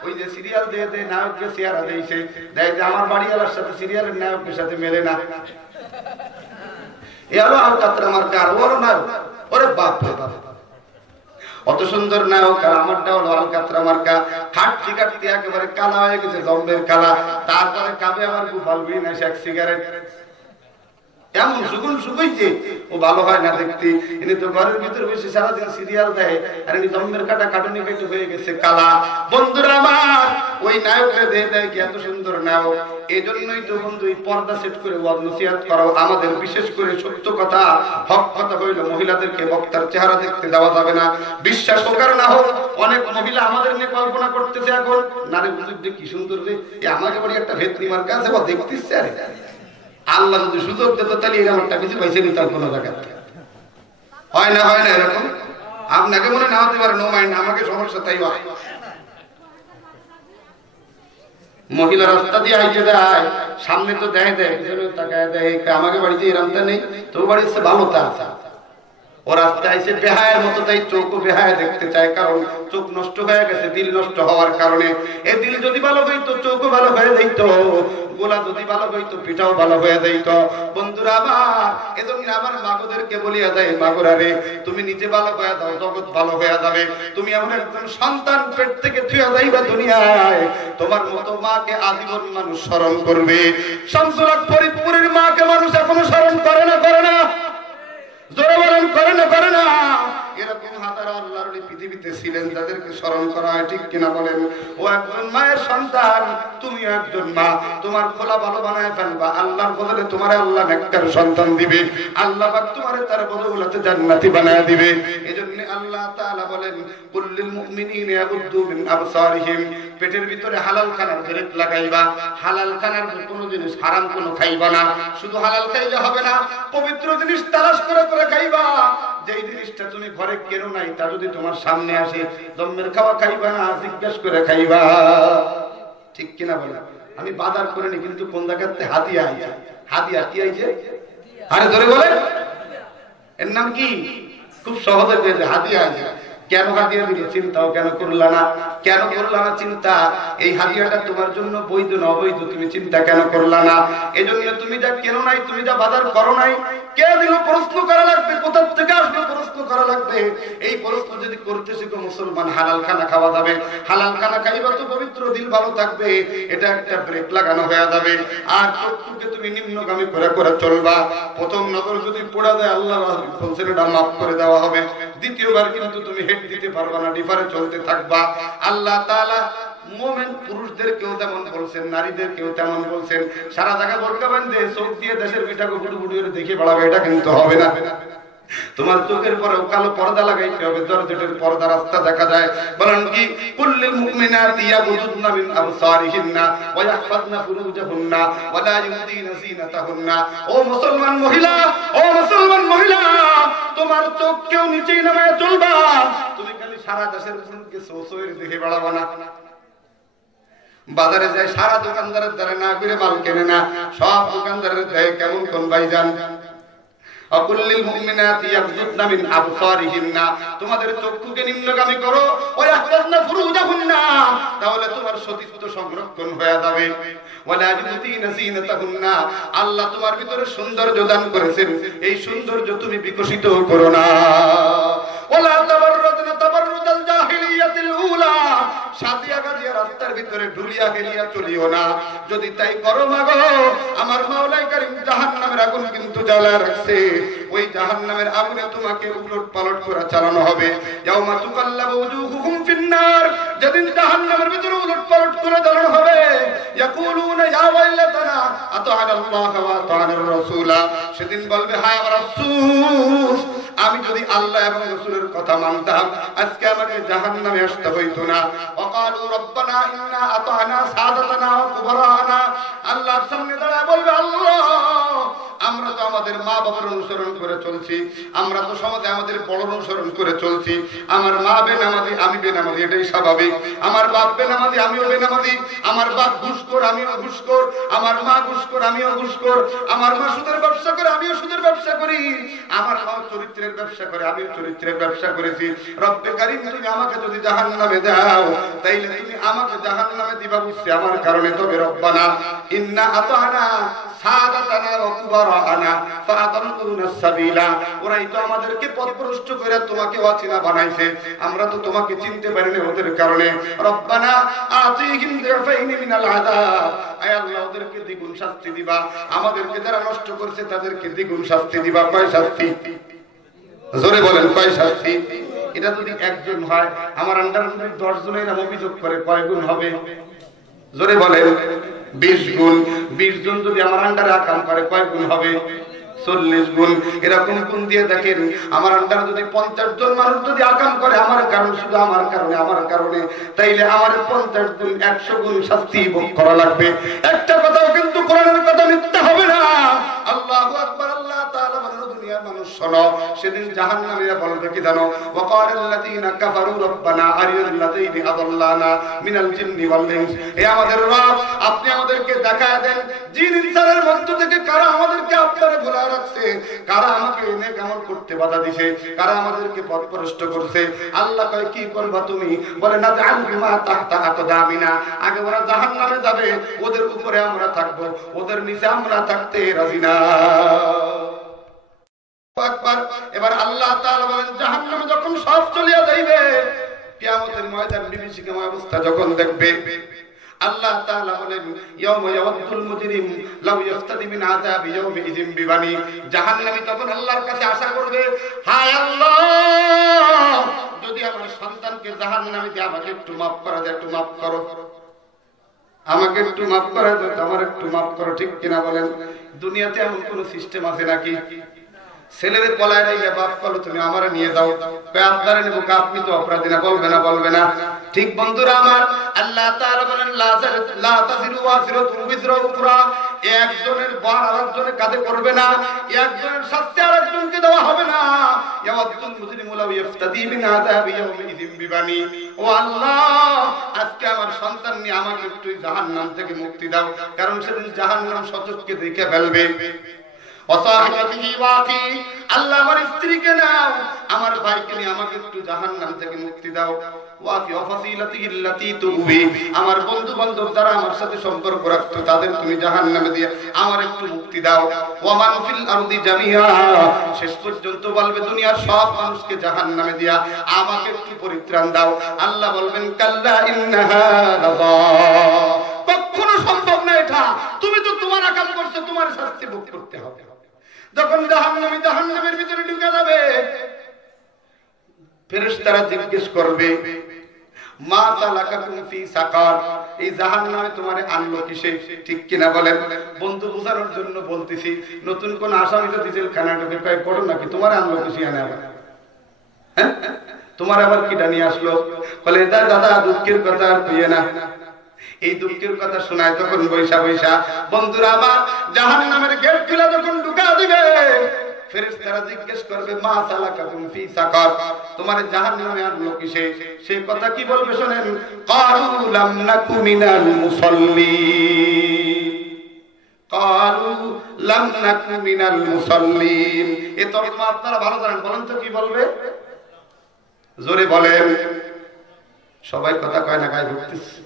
ওই যে সিরিয়াল দিয়ে দেয়, নায়ককে চেহারা দিয়েছে, দেয় যে আমার বাড়িওয়ালার সাথে সিরিয়ালের নায়কের সাথে মেলে না। এলো আলকাতরা মার্কা, আর ওর নায়ক, ওরে বাপ রে বাপ, অত সুন্দর নায়ক, আর আমারটা হলো আলকাতরা মার্কা। হাঁটতে কাটতে একেবারে কালা হয়ে গেছে, জম্বের কালা। তারপরে কাবে আমার গুফাল বিন এক সিগারেট। এমন সুগুন শুকাইছে ও ভালো হয় না দেখতে। ইনি তো ঘরের ভিতরে বসে সারাদিন সিরিয়াল দেয়, আর ইনি জম্মের কাটা কাটুনি কেটে হয়ে গেছে কালা। বন্ধুরা আমার, ওই নায়করে দেয় কি এত সুন্দর নায়ক। এই জন্যই তো বন্ধু এই পর্দা সেট করে ওয়াজ নসিহত করাও আমাদের, বিশেষ করে সত্য কথা হক কথা হইল মহিলাদেরকে বক্তার চেহারা দেখতে দেওয়া যাবে না। বিশ্বাস হোক আর না হোক, অনেক মহিলা আমাদের নিয়ে কল্পনা করতেছে এখন, নারী বুঝতে কি সুন্দর রে, আমাকে বলি একটা ভেতনি মার কাছে বা দেখতেছে। আরে আল্লাহ যদি সুযোগ দিত তাহলে এরকম একটা কিছু পাইছে নিতাম কোনো জায়গা থেকে। হয় না এরকম? আপনাকে মনে না হতে পারে, নো মাইন্ড, আমাকে সমস্যা তাই হয়। মহিলা রাস্তা দিয়ে আইতে দেয়, সামনে তো দেয় পিছনে তাকায় দেয়, আমাকে বাড়িতে এরমটা নেই, তোর বাড়িতে ভালো তা আছে। ও রাস্তায় এসে বেহায়ের মতো, তাই চোখও বেহায় দেখতে চায়, কারণ চোখ নষ্ট হয়ে গেছে দিল নষ্ট হওয়ার কারণে। এই দিল যদি ভালো হইতো চোখও ভালো হয়ে যেত, গোলা যদি ভালো হইতো পিঠাও ভালো হয়ে যেত। বন্ধুরা আমার, এজন্য আমার মাগোদেরকে বলিয়া দেয়, মাগোরা রে, তুমি নিজে ভালো হয়ে দাও, জগৎ ভালো হয়ে যাবে। তুমি এমন একজন সন্তান পেট থেকে থুয়া যাইবা দুনিয়ায়, তোমার মতো মাকে আজীবন মানুষ স্মরণ করবে। শামসুল হক ফরিদপুরের মাকে মানুষ এখনো স্মরণ করে না, করে না। এরকম হাজারো আল্লাহর ওলি পৃথিবীতে ছিলেন যাদেরকে স্মরণ করা হয়, ঠিক কিনা বলেন? ও একজন মায়ের সন্তান, তুমি একজন মা, তোমার খোলা ভালো বানায় ফেলবা, আল্লাহর বদলে তোমার আল্লাহ নেককার সন্তান দিবে, আল্লাহ পাক তোমার তার বদৌলতে জান্নাতি বানায় দিবে। এজন্য আল্লাহ তাআলা বলেন, কুল্লিল মুমিনিনা ইয়াগুদ্দু মিন আবসারিহিম, পেটের ভিতরে হালাল খানার ব্রেক লাগাইবা, হালাল খানার কোনো জিনিস হারাম কোনো খাইবা না। শুধু হালাল খাইলে হবে না, পবিত্র জিনিস তালাশ করে খাইবা। যেই জিনিসটা তুমি ঘরে কেন নাই, তা যদি তোমার সামনে আসে, জম্মের খাওয়া খাইবা না, জিজ্ঞেস করে খাইবা, ঠিক কিনা বলে? আমি বাজার করিনি, কিন্তু কোন জায়গাতে হাদিয়া আইছে। হাদিয়া কি আইছে? আরে ধরে বলে, এর নাম কি? খুব সহজে পেয়েছে, হাদিয়া আইছে। কেন হাদিয়া দিল? চিন্তাও কেন করলা না? কেন করলা না চিন্তা? এই হাদিয়াটা তোমার জন্য বৈধ না অবৈধ, তুমি চিন্তা কেন করলা না? এই জন্য তুমি যা কেন নাই, তুমি যা বাজার করো নাই, কে দিল প্রশ্ন করা লাগবে, কোথা থেকে আসবে প্রশ্ন করা লাগবে। এই প্রশ্ন যদি করতে শিখো মুসলমান, হালাল খানা খাওয়া যাবে, হালাল খানা খাইবা তো পবিত্র দিল ভালো থাকবে, এটা একটা ব্রেক লাগানো হয়ে যাবে। আর চোখকে তুমি নিম্নগামী করে চলবা। প্রথম নজর যদি পড়া দেয়, আল্লাহ বলছেন এটা মাফ করে দেওয়া হবে। দ্বিতীয়বার কিন্তু তুমি হেড দিতে পারবা না, ডিফারে চলতে থাকবা। আল্লাহ তাআলা মুমিন পুরুষদেরকেও তেমন বলছেন, নারীদেরকেও তেমন বলছেন। সারা জায়গা বোরকা বাঁধে চোখ দিয়ে দেশের পিঠাকে ফুটু ফুটু করে দেখে বেড়াবে, এটা কিন্তু হবে না। তোমার চোখের পরে কালো পর্দা লাগাইতে হবে, জর্জেটের পর্দা, রাস্তা দেখা যায়। বলেন কি, কুল্লিল মুমিনাতি ইয়াগুদুনা মিন আবসারিহিন্না ওয়া ইয়াহফাযনা ফুরুজাহুন্না ওয়া লা ইউদিনা যিনাতাহুন্না। ও মুসলমান মহিলা, ও মুসলমান মহিলা, তোমার চোখকেও নিচে নামায় চলবা। তুমি খালি সারা দেশের পুরুষকে সোসোয়ের দেখে বেড়াবা না। বাজারে যায় সারা দোকানদারের দ্বারা না ঘুরে মাল কেনে না, সব দোকানদারের দেয় কেমন কোন ভাইজান। অকুল্লিল মুমিনাতি ইয়াগুদুনা মিন আবসারিহিন্না, তোমাদের চক্ষুকে নিম্নগামী করো, ওয়া ইয়াহফাযনা ফুরুজাহুন্না, তাহলে তোমার সতীত্ব সংরক্ষণ হয়ে যাবে। ওয়া লা ইউদিনা যিনাতাহুন্না, আল্লাহ তোমার ভিতরে সৌন্দর্য দান করেছেন, এই সৌন্দর্য তুমি বিকশিত করো না। ওয়ালা তাবাররুজনা তাবাররুজাল জাহিলিয়াতিল উলা, সাদিয়া গাদিয়া রাস্তার ভিতরে ঢুলিয়া গেলিয়া চলিও না। যদি তাই করো মাগো, আমার মাওলাই কারীম জাহান্নামের আগুন কিন্তু জ্বালা রাখছে, ওই জাহান্নামের আগুনে তোমাকে উলট পালট করে চালানো হবে। ইয়াউমা তুকাল্লাবু ওজুহুহুম ফিন্নার, যেদিন জাহান্নামের ভিতরে উলট পালট করে চালানো হবে। ইয়াকুলুনা ইয়া ওয়াইলাতানা আতা'আনা আল্লাহ ওয়া আতা'আনার রাসূলা, সেদিন বলবে হায় আমার আফসোস, আমি যদি আল্লাহ এবং রাসূলের কথা মানতাম, আজকে আমাকে জাহান্নামে আসতে হইতো না। ওয়াকালু রব্বানা ইন্না আতা'আনা সাদাতানা ওয়া কুবরানা, আল্লাহর সামনে দাঁড়ায় বলবে, আল্লাহ আমরা তো আমাদের মা বাবার অনুসরণ করে চলছি, আমরা তো সমাজে আমাদের বড় অনুসরণ করে চলছি। আমার মা বেনামাজি, আমি বেনামাজি, এটাই স্বাভাবিক। আমার বাপ বেনামাজি, আমিও বেনামাজি। আমার বাপ ঘুষখোর, আমিও ঘুষখোর। আমার মা ঘুষখোর, আমিও ঘুষখোর। আমার মা সুদের ব্যবসা করে, আমিও সুদের ব্যবসা করি। আমার মা চরিত্রের ব্যবসা করে, আমিও চরিত্রের ব্যবসা করেছি। রব্বে কারীম, তুমি আমাকে যদি জাহান্নামে দাও, তাইলে তুমি আমাকে জাহান্নামে দিবা বুঝছি আমার কারণে। তবে রব্বানা ইন্না আতা'না সাদাতানা ওয়া কুবারানা ফাআদাল্লুনাস সাবিলা। ওরাই তো আমাদেরকে পথভ্রষ্ট করে তোমাকে অচেনা বানাইছে, আমরা তো তোমাকে চিনতে পারিনি ওদের কারণে। রব্বানা আতিহিম যিফাইনি মিনাল আযাব, আয় আল্লাহ ওদেরকে দ্বিগুণ শাস্তি দিবা, আমাদেরকে যারা নষ্ট করছে তাদেরকে দ্বিগুণ শাস্তি দিবা। কয় শাস্তি? জোরে বলেন, কয় শাস্তি? এটা যদি একজন হয়, আমার আন্ডার 10 জনের অভিযোগ করে কয় গুণ হবে? জোরে বলেন, 20 গুণ। 20 জন যদি আমার আন্ডারে আকাম করে কয় গুণ হবে? 40 গুণ। এরকম গুণ দিয়ে দেখেন, আমার আন্ডারে যদি 50 জন মানুষ যদি আকাম করে আমার কারণে, শুধু আমার কারণে, তাইলে আমার 50 গুণ 100 গুণ শাস্তি ভোগ করা লাগবে। একটা কথাও কিন্তু কোরআনের কথা মিথ্যা হবে না। আল্লাহু আকবার। আল্লাহ তাআলা বলেন, দুনিয়ার মানুষ শোনো, সেদিন জাহান্নামীরা বলবে কি জানো? ওয়াকালাল্লাযীনা কাফারু রব্বানা আরিনাল্লাযীনা আদাল্লানা মিনাল জিন্নি ওয়াল ইনস। হে আমাদের রব, আপনি আমাদেরকে দেখায় দেন জিন ইনসানের মধ্য থেকে কারা আমাদেরকে আপনারে ভুলা রাখছে, কারা আমাকে নেক আমল করতে বাধা দিয়েছে, কারা আমাদেরকে পথভ্রষ্ট করছে। আল্লাহ কয়, কি করবা তুমি? বলে না জাআলুমা তাহতা আকদামিনা। আগে ওরা জাহান্নামে যাবে, ওদের উপরে আমরা থাকবো, ওদের নিচে আমরা থাকতে রাজি না। এবার আল্লাহ তাআলা বলেন, জাহান্নামে যখন সব চলিয়া যাইবে, কিয়ামতের ময়দান বিভীষিকাময় অবস্থা যখন দেখবে, আল্লাহ তাআলা বলেন, ইয়াউমা ইয়াওয়াদুল মুজরিম লাউ ইফতাদি মিন আযাবি ইয়াউমিযিন বিবানি। জাহান্নামী তখন আল্লাহর কাছে আশা করবে, হায় আল্লাহ, যদি আমার সন্তানকে জাহান্নামীতে আমাকে একটু maaf করা যায়, একটু maaf করো, আমাকে একটু maaf করা যায়, আমার একটু maaf করো। ঠিক কিনা বলেন? দুনিয়াতে এমন কোন সিস্টেম আছে নাকি? ছেলেরে পলায় রাইয়া বাপ বলো, তুমি আমারে নিয়ে যাও, কয় আপনারে নেব, আপনি তো অপরাধী না, বলবে না। ঠিক বন্ধুরা আমার, আল্লাহ তাআলা বলেন, লা তাযিরু ওয়াযিরাতুন বিযরা উখরা। একজনের ভার আরেকজনের কাঁধে করবে না, একজনের শাস্তি আরেকজনকে দেওয়া হবে না। ইয়াওয়াদুল মুজরিমু লাউ ইফতাদি মিন আযাবি ইয়াউমিযিন বিবানি। ও আল্লাহ, আজকে আমার সন্তান নিয়ে আমাকে একটু জাহান্নাম থেকে মুক্তি দাও, কারণ সেদিন জাহান্নাম সচক্ষে দেখে ফেলবে। আল্লাহ, আমার স্ত্রীকে নাও, আমার ভাইকে নিয়ে আমাকে একটু জাহান্নাম থেকে মুক্তি দাও। আমার বন্ধু বান্ধব যারা আমার সাথে সম্পর্ক রাখতো, তাদের তুমি জাহান্নামে দিয়ে আমার একটু মুক্তি দাও। ওয়ামান ফিল আরদি জামিয়া, শেষ পর্যন্ত বলবে দুনিয়ার সব মানুষকে জাহান্নামে দিয়া আমাকে একটু পরিত্রাণ দাও। আল্লাহ বলবেন, কাল্লা ইন্নাহা লাযা, কখনো সম্ভব না এটা, তুমি তো তোমার আকাম করছো, তোমার শাস্তি ভোগ করতে হবে। যখন জাহান্নামের ভিতরে ঢুকে যাবে, ফেরেশতারা জিজ্ঞেস করবে, মা সালাকাকুম ফি সাকার, এই জাহান্নামে তোমারে আনলো কিসে? ঠিক কিনা বলেন? বন্ধু বুঝানোর জন্য বলতেছি, নতুন কোন আসামি যদি জেলখানায় ঢুকে কয় করো নাকি, তোমারে আনলো কিসে? আনে আবার, হ্যাঁ, তোমার আবার কিটা নিয়ে আসলো? বলে দাদা দুঃখের কথা আর কইয়ে না। এই দুঃখের কথা শোনায় তখন বৈশা বন্ধুরা আমার, জাহান্নামের গেট খুলে যখন ঢুকা দিবে, ফেরেশতারা জিজ্ঞেস করবে, মা সালাকাকুম ফি সাকার, তোমারে জাহান্নামে আনলো কিসে? সেই কথা কি বলবে শুনেন, ক্বালু লাম নাকু মিনাল মুসাল্লিন, ক্বালু লাম নাকু মিনাল মুসাল্লিন। এই তর্জমা আপনারা ভালো জানেন, বলেন তো কি বলবে? জোরে বলেন, সবাই কথা কয় না, গায়ে ঢুকতেছে।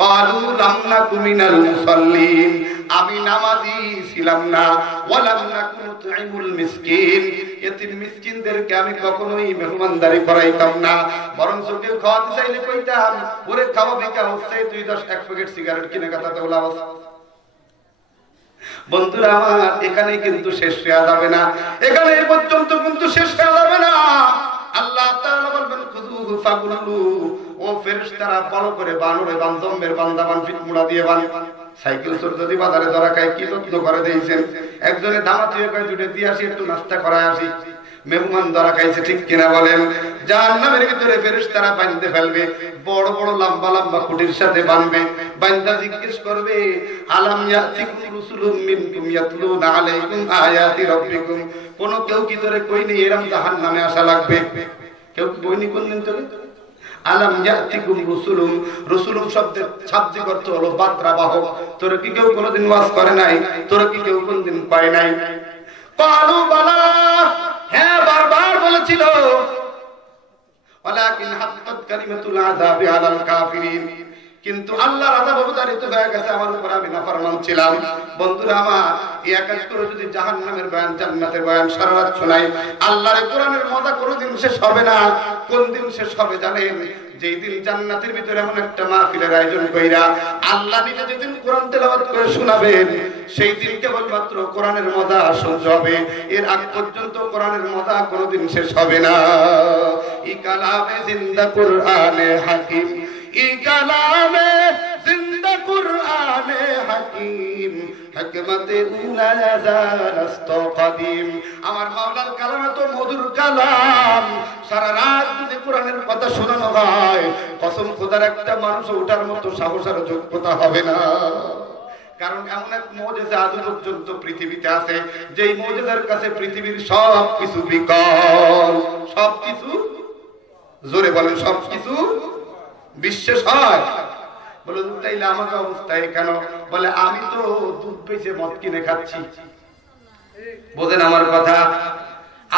ক্বালু লাম নাকু মিনাল মুসাল্লিন, আমি নামাজি ছিলাম না। ওয়া লাম নাকু নুতঈমুল মিসকিন, এতিম মিসকিনদেরকে আমি কখনোই মেহমানদারি করাইতাম না, বরং কেউ খাওয়াতে চাইলে কইতাম, ওরে খাওয়াবি কা, হচ্ছে তুই 1 প্যাকেট সিগারেট কিনে খাওয়াতে বলা। বন্ধুরা আমার, এখানে কিন্তু শেষ হয়ে যাবে না, এখানে এই পর্যন্ত কিন্তু শেষ হয়ে যাবে না। আল্লাহ তাআলা বলবেন, খুযুহু ফাগুলু, ও ফেরেশতারা ভালো করে বানরে বানজম্বের বান্দাবান ফিটমুড়া দিয়ে বান। সাইকেল চোর যদি বাজারে ধরা খায়, কি যত্ন করে দিয়েছেন। একজনে দামাতি কয়, দুটো দিয়ে আসি, একটু নাস্তা করায় আসি, মেহমান ধরা খাইছে। ঠিক কিনা বলেন? জাহান্নামের ভিতরে ফেরেশতারা বাঁধতে ফেলবে, বড় বড় লম্বা লম্বা খুঁটির সাথে বাঁধবে। বান্দা জিজ্ঞেস করবে, আলাম ইয়াতিকুম রাসূলুম মিনকুম ইয়াতলুনা আলাইকুম আয়াতি রাব্বিকুম, কোন কেউ কি তোরে কইনি এরকম জাহান্নামে আসা লাগবে? কেউ বইনি কোনদিন তোরে? আলাম ইয়াতিকুম রাসূলুম, রাসূলুম শব্দের শাব্দিক অর্থ হলো বার্তা বাহক। তোরে কি কেউ কোনদিন ওয়াজ করে নাই? তোরে কি কেউ কোনদিন কয় নাই? ক্বালু বালা, হ্যাঁ বারবার বলেছিল। ওয়ালাকিন হাক্কাত কালিমাতুল আযাবি আলাল কাফিরিন, কিন্তু আল্লাহর আযাব অবতারিত হয়ে গেছে আমার উপর, আমি নাফরমান ছিলাম। বন্ধুরা আমার, এক এক করে যদি জাহান্নামের বয়ান জান্নাতের বয়ান সারা রাত শোনাই, আল্লাহর কোরআনের মজা কোনোদিন শেষ হবে না। কোন দিন শেষ হবে জানেন? যেই দিন জান্নাতের ভিতরে এমন একটা মাহফিলের আয়োজন কইরা আল্লাহ নিজে যেদিন কোরআন তেলাওয়াত করে শোনাবেন, সেই দিন কেবলমাত্র কোরআনের মজা শুনতে হবে। এর আগ পর্যন্ত কোরআনের মজা কোনোদিন শেষ হবে না। ই কালামে জিন্দা কুরআনে হাকিম, ই কালামে জিন্দা কুরআনে হাকিম, হিকমতে উলা জালাস্ত কদিম। আমার মাওলার কালাম তো মধুর কালাম, সারা রাত যদি কোরআনের কথা শোনানো হয়, কসম খোদার একটা মানুষ ওঠার মতো সাহস আর যোগ্যতা হবে না। কারণ এমন এক মুজিজা আজ পর্যন্ত পৃথিবীতে আছে, যেই মুজিজার কাছে পৃথিবীর সব কিছু বিকল। সব কিছু, জোরে বলেন, সব কিছু বিশ্বাস হয়। বলে তাইলে আমাকে অবস্থায় কেন? বলে আমি তো দুধ বেচে মদ কিনে খাচ্ছি। বোঝেন আমার কথা?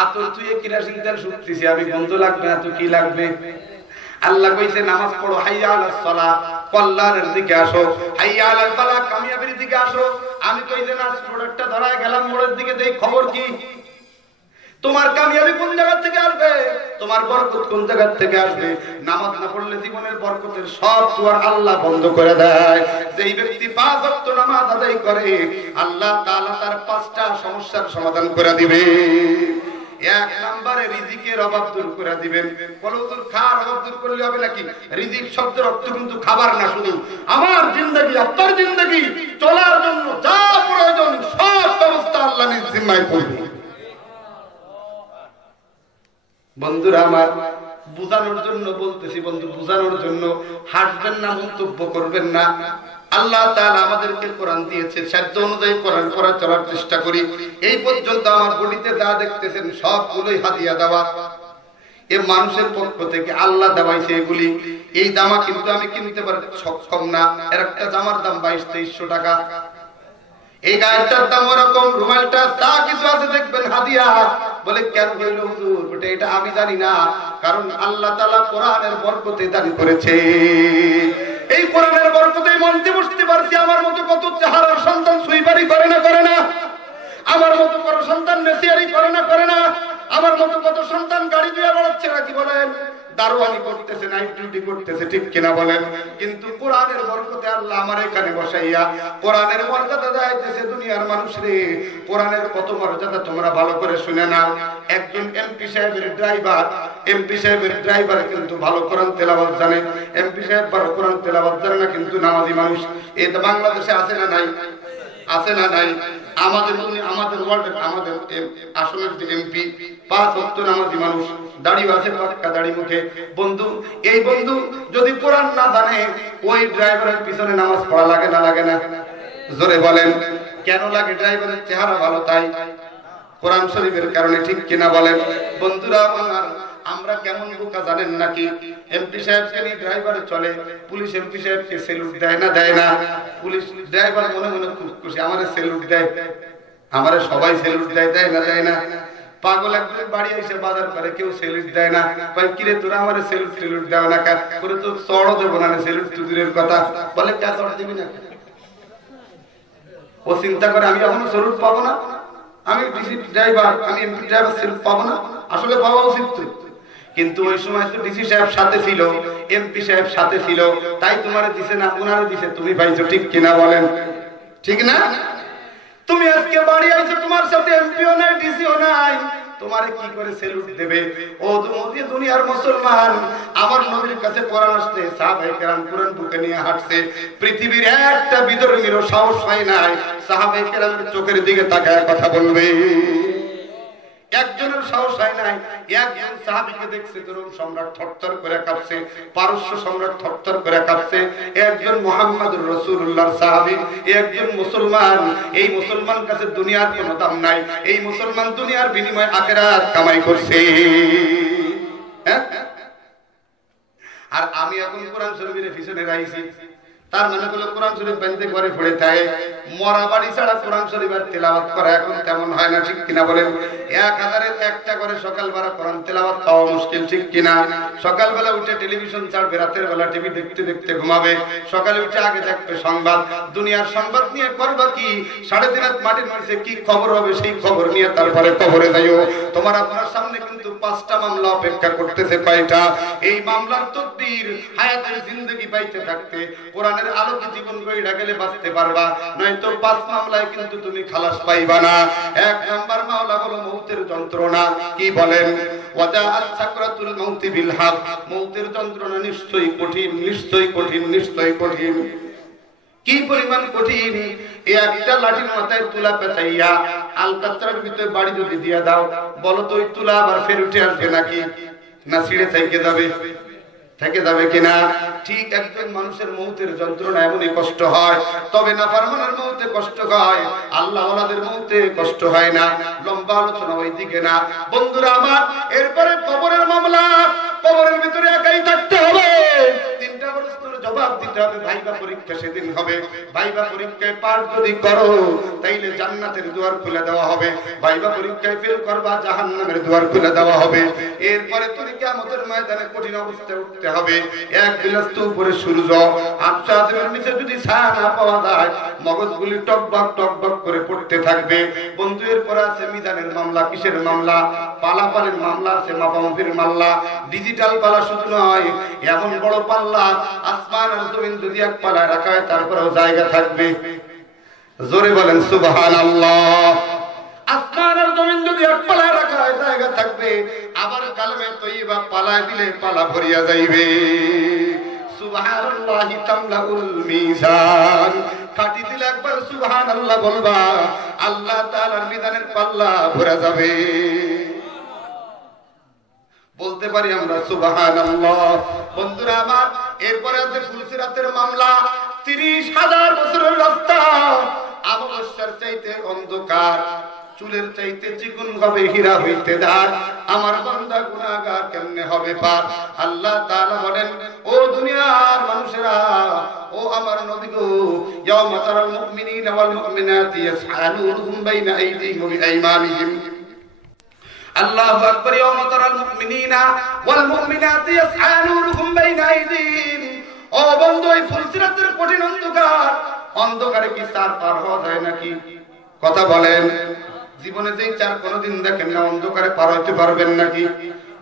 আতর তুই কিরাসিন তেল শুনতেছি, আমি গন্ধ লাগবে না তো কি লাগবে? আল্লাহ কইছে নামাজ পড়ো, হাইয়া আলাস সালাহ, কল্যাণের দিকে আসো, হাইয়া আলাল ফালাহ, কামিয়াবির দিকে আসো। আমি কই যে নাচ প্রোডাক্টটা ধরায় গেলাম মোড়ের দিকে, দেই খবর কি? তোমার কামিয়াবি কোন জায়গা থেকে আসবে? তোমার বরকত কোন জায়গা থেকে আসবে? নামাজ না পড়লে জীবনের বরকতের সব দুয়ার আল্লাহ বন্ধ করে দেয়। যেই ব্যক্তি ৫ ওয়াক্ত নামাজ আদায় করে, আল্লাহ তাআলা তার ৫টা সমস্যার সমাধান করে দিবে। এক নম্বরে রিজিকের অভাব দূর করে দিবেন। কলুদুর খাওয়ার অভাব দূর করলে হবে নাকি? রিজিক শব্দের অর্থ কিন্তু খাবার না, শুধু আমার জিন্দগি, আপনার জিন্দগি চলার জন্য যা প্রয়োজন সব ব্যবস্থা আল্লাহ নিজ জিম্মায় করবে। বন্ধুরা আমার, বুঝানোর জন্য বলতেছি বন্ধু, বুঝানোর জন্য। হাসবেন না, মন্তব্য করবেন না। আল্লাহ তাআলা আমাদেরকে কোরআন দিয়েছে, সাধ্য অনুযায়ী কোরআন পড়া চলার চেষ্টা করি। এই পর্যন্ত আমার বডিতে যা দেখতেছেন সবগুলোই হাদিয়া দেওয়া, এ মানুষের পক্ষ থেকে আল্লাহ দেওয়াইছে এগুলি। এই জামা কিন্তু আমি কিনতে পারি সক্ষম না। এর একটা জামার দাম 2200-2300 টাকা। এই গায়েরটার দাম ওরকম, রুমালটা যা কিছু আছে দেখবেন হাদিয়া। বলে কেন হইল হুজুর? এটা আমি জানি না, কারণ আল্লাহ তাআলা কোরআনের বরকতে দান করেছে। এই কোরআনের বরকতে মঞ্চে বসতে পারছি। আমার মতো কত চেহারার সন্তান সুইপারি করে না করে না? আমার মতো কত সন্তান মেসিয়ারি করে না করে না? আমার মতো কত সন্তান গাড়ি দিয়ে বেড়াচ্ছে নাকি বলেন? দারোয়ানি করতেছে, নাইট ডিউটি করতেছে, ঠিক কিনা বলেন? কিন্তু কোরআনের বরকতে আল্লাহ আমার এখানে বসাইয়া কোরআনের মর্যাদা দেখাইতেছে দুনিয়ার মানুষরে। কোরআনের কত মর্যাদা তোমরা ভালো করে শুনে নাও। একজন এমপি সাহেবের ড্রাইভার, এমপি সাহেবের ড্রাইভার কিন্তু ভালো কোরআন তেলাওয়াত জানে। এমপি সাহেব ভালো কোরআন তেলাওয়াত জানে না, কিন্তু নামাজি মানুষ। এই তো বাংলাদেশে আছে না নাই? আছে না নাই? আমাদের ওয়ার্ল্ডের, আমাদের আসনের যে এমপি ৫ ওয়াক্ত নামাজি মানুষ, দাড়ি আছে পাক্কা দাড়ি মুখে। বন্ধু, এই বন্ধু যদি কোরআন না জানে, ওই ড্রাইভারের পিছনে নামাজ পড়া লাগে না লাগে না? জোরে বলেন। কেন লাগে? ড্রাইভারের চেহারা ভালো তাই, কোরআন শরীফের কারণে, ঠিক কিনা বলেন? বন্ধুরা আমার, আমরা কেমন বোকা জানেন নাকি? এমপি সাহেবকে নিয়ে ড্রাইভারে চলে, পুলিশ এমপি সাহেবকে সেলুট দেয় না দেয় না? পুলিশ ড্রাইভার মনে মনে খুব খুশি, আমারে সেলুট দেয়, আমারে সবাই সেলুট দেয়, দেয় না দেয় না? পাগল একজন বাড়ি এসে বাজার করে, কেউ সেলুট দেয় না। ভাই কিরে তোরা আমারে সেলুট সেলুট দেও না কার করে? তো চড়ও দেবো না, সেলুট তো দূরের কথা। বলে কে চড় দিবি না? ও চিন্তা করে আমি এখনো সেলুট পাবো না, আমি ডিসি ড্রাইভার, আমি এমপি ড্রাইভার, সেলুট পাবো না। আসলে পাওয়া উচিত তো, কিন্তু ওই সময় তো ডিসি সাহেব সাথে ছিল, এমপি সাহেব সাথে ছিল, তাই তোমারে দিছে না, ওনারে দিছে, তুমি পাইছো, ঠিক কিনা বলেন? ঠিক না? তুমি আজকে বাড়ি আইছো, তোমার সাথে এমপিও নাই, ডিসিও নাই, তোমারে কি করে সেলুট দেবে? ও দুনিয়ার মুসলমান, আমার নবীর কাছে কোরআন আসছে, সাহাবায়ে কেরাম কোরআন বুকে নিয়ে হাঁটছে, পৃথিবীর একটা বিধর্মীরও সাহস হয় নাই সাহাবায়ে কেরামের চোখের দিকে তাকায় কথা বলবে। একজনের সাহস হয় নাই। একজন সাহাবীকে দেখছে তরুণ সম্রাট থরথর করে কাঁপছে, পারস্য সম্রাট থরথর করে কাঁপছে। একজন মুহাম্মদুর রাসূলুল্লাহর সাহাবী, একজন মুসলমান। এই মুসলমান কাছে দুনিয়ার কোনো দাম নাই। এই মুসলমান দুনিয়ার বিনিময়ে আখিরাত কামাই করছে। আর আমি এখন কোরআন শরীফের পিছনে রাইছি, তার মানে হলো কোরআন শরীফ বানতে ঘরে পড়ে থাকে, মরা বাড়ি ছাড়া কোরআন শরীফ আর তেলাওয়াত করা এখন তেমন হয় না, ঠিক কিনা বলেন? 1000-এর একটা করে সকালবেলা কোরআন তেলাওয়াত পাওয়া মুশকিল, ঠিক কিনা? সকালবেলা উঠে টেলিভিশন ছাড়বে, রাতের বেলা টিভি দেখতে দেখতে ঘুমাবে, সকালে উঠে আগে দেখবে সংবাদ, দুনিয়ার সংবাদ নিয়ে করবা কি? 3.5 রাত মাটির নিচে কি খবর হবে সেই খবর নিয়ে তারপরে কবরে যাইও। তোমার আপনার সামনে কিন্তু 5টা মামলা অপেক্ষা করতেছে। কয়টা? এই মামলার তকদীর হায়াতের জিন্দেগি পাইতে থাকতে কোরআনের আলোকে জীবন গড়ে গেলে বাঁচতে পারবা, নয়তো 5 মামলায় কিন্তু তুমি খালাস পাইবা না। 1 নাম্বার মামলা হলো মৌতের যন্ত্রণা। কি বলেন? ওয়াজাআত সাকরাতুল মাউতি বিল হক। মৌতের যন্ত্রণা নিশ্চয়ই কঠিন, নিশ্চয়ই কঠিন, নিশ্চয়ই কঠিন। কি পরিমাণ কঠিন! এই একটা লাঠির মাথায় তুলা পেঁচাইয়া আলকাতরার ভিতরে বাড়ি যদি দিয়া দাও, বলো তো ওই তুলা আবার ফের উঠে আসবে নাকি? না ছিঁড়ে থেকে যাবে? থেকে যাবে কিনা? ঠিক একজন মানুষের মৌতের যন্ত্রণা এমনই কষ্ট হয়, তবে নাফরমানের মৌতে কষ্ট হয়, আল্লাহ ওয়ালাদের মৌতে কষ্ট হয় না। লম্বা আলোচনা ওই দিকে না বন্ধুরা আমার। এরপরে কবরের মামলা। কবরের ভিতরে একাই থাকতে হবে, 3টা প্রশ্নের জবাব দিতে হবে। ভাইবা পরীক্ষা সেদিন হবে। ভাইবা পরীক্ষায় পার যদি করো তাইলে জান্নাতের দুয়ার খুলে দেওয়া হবে, ভাইবা পরীক্ষায় ফেল করবা জাহান্নামের দুয়ার খুলে দেওয়া হবে। এরপরে তুমি কিয়ামতের ময়দানে কঠিন অবস্থায় উঠতে হবে। এক বিলাস্ত উপরে সূর্য, আচ্ছাদের নিচে যদি ছায়া না পাওয়া যায়, মগজগুলি টকবক করে পড়তে থাকবে। বন্ধু এরপরে আছে মিজানের মামলা। কিসের মামলা? পালাপালের মামলা আছে, মাপামাপির মামলা। ডিজিটাল পালা শুধু নয়, এমন বড় পাল্লা আসমান আর জমিন যদি এক পালায় রাখা হয় তারপরেও জায়গা থাকবে। জোরে বলেন সুবহানাল্লাহ। আসমান আর জমিন যদি এক পালায় রাখা হয় জায়গা থাকবে, আবার কালেমে তয়্যিবা পালায় দিলে পালা ভরিয়া যাইবে। সুবহানাল্লাহি তামলাউল মিজান। কাটি দিলে একবার সুবহানাল্লাহ বলবা, আল্লাহ তাআলার মিজানের পাল্লা ভরে যাবে। বলতে পারি আমরা সুবহানাল্লাহ। বন্ধুরা আমার, এরপরে আছে ফুলসিরাতের মামলা। 30,000 বছরের রাস্তা, অমাবস্যার চাইতে অন্ধকার, চুলের চাইতে চিকন হবে হীরা হইতে দাগ। আমার বান্দা গুনাহগার কেমনে হবে পার? আল্লাহ তাআলা বলেন, ও দুনিয়ার মানুষেরা, ও আমার নবী গো, ইয়াউমা তারাল মুমিনিনা ওয়াল মুমিনাতি ইয়াসআ নূরুহুম বাইনা আইদিহিম ওয়া বিআইমানিহিম। আল্লাহু আকবার। ইয়াউমা তারাল মুমিনিনা ওয়াল মুমিনাতি ইয়াসআ নূরুহুম বাইনা আইদিহিম। ও বন্ধু, এই ফুলসিরাতের কঠিন অন্ধকার, অন্ধকারে কি চার পার হওয়া যায় নাকি? কথা বলেন। জীবনে যেই চার কোনদিন দেখেন না, অন্ধকারে পার হইতে পারবেন নাকি?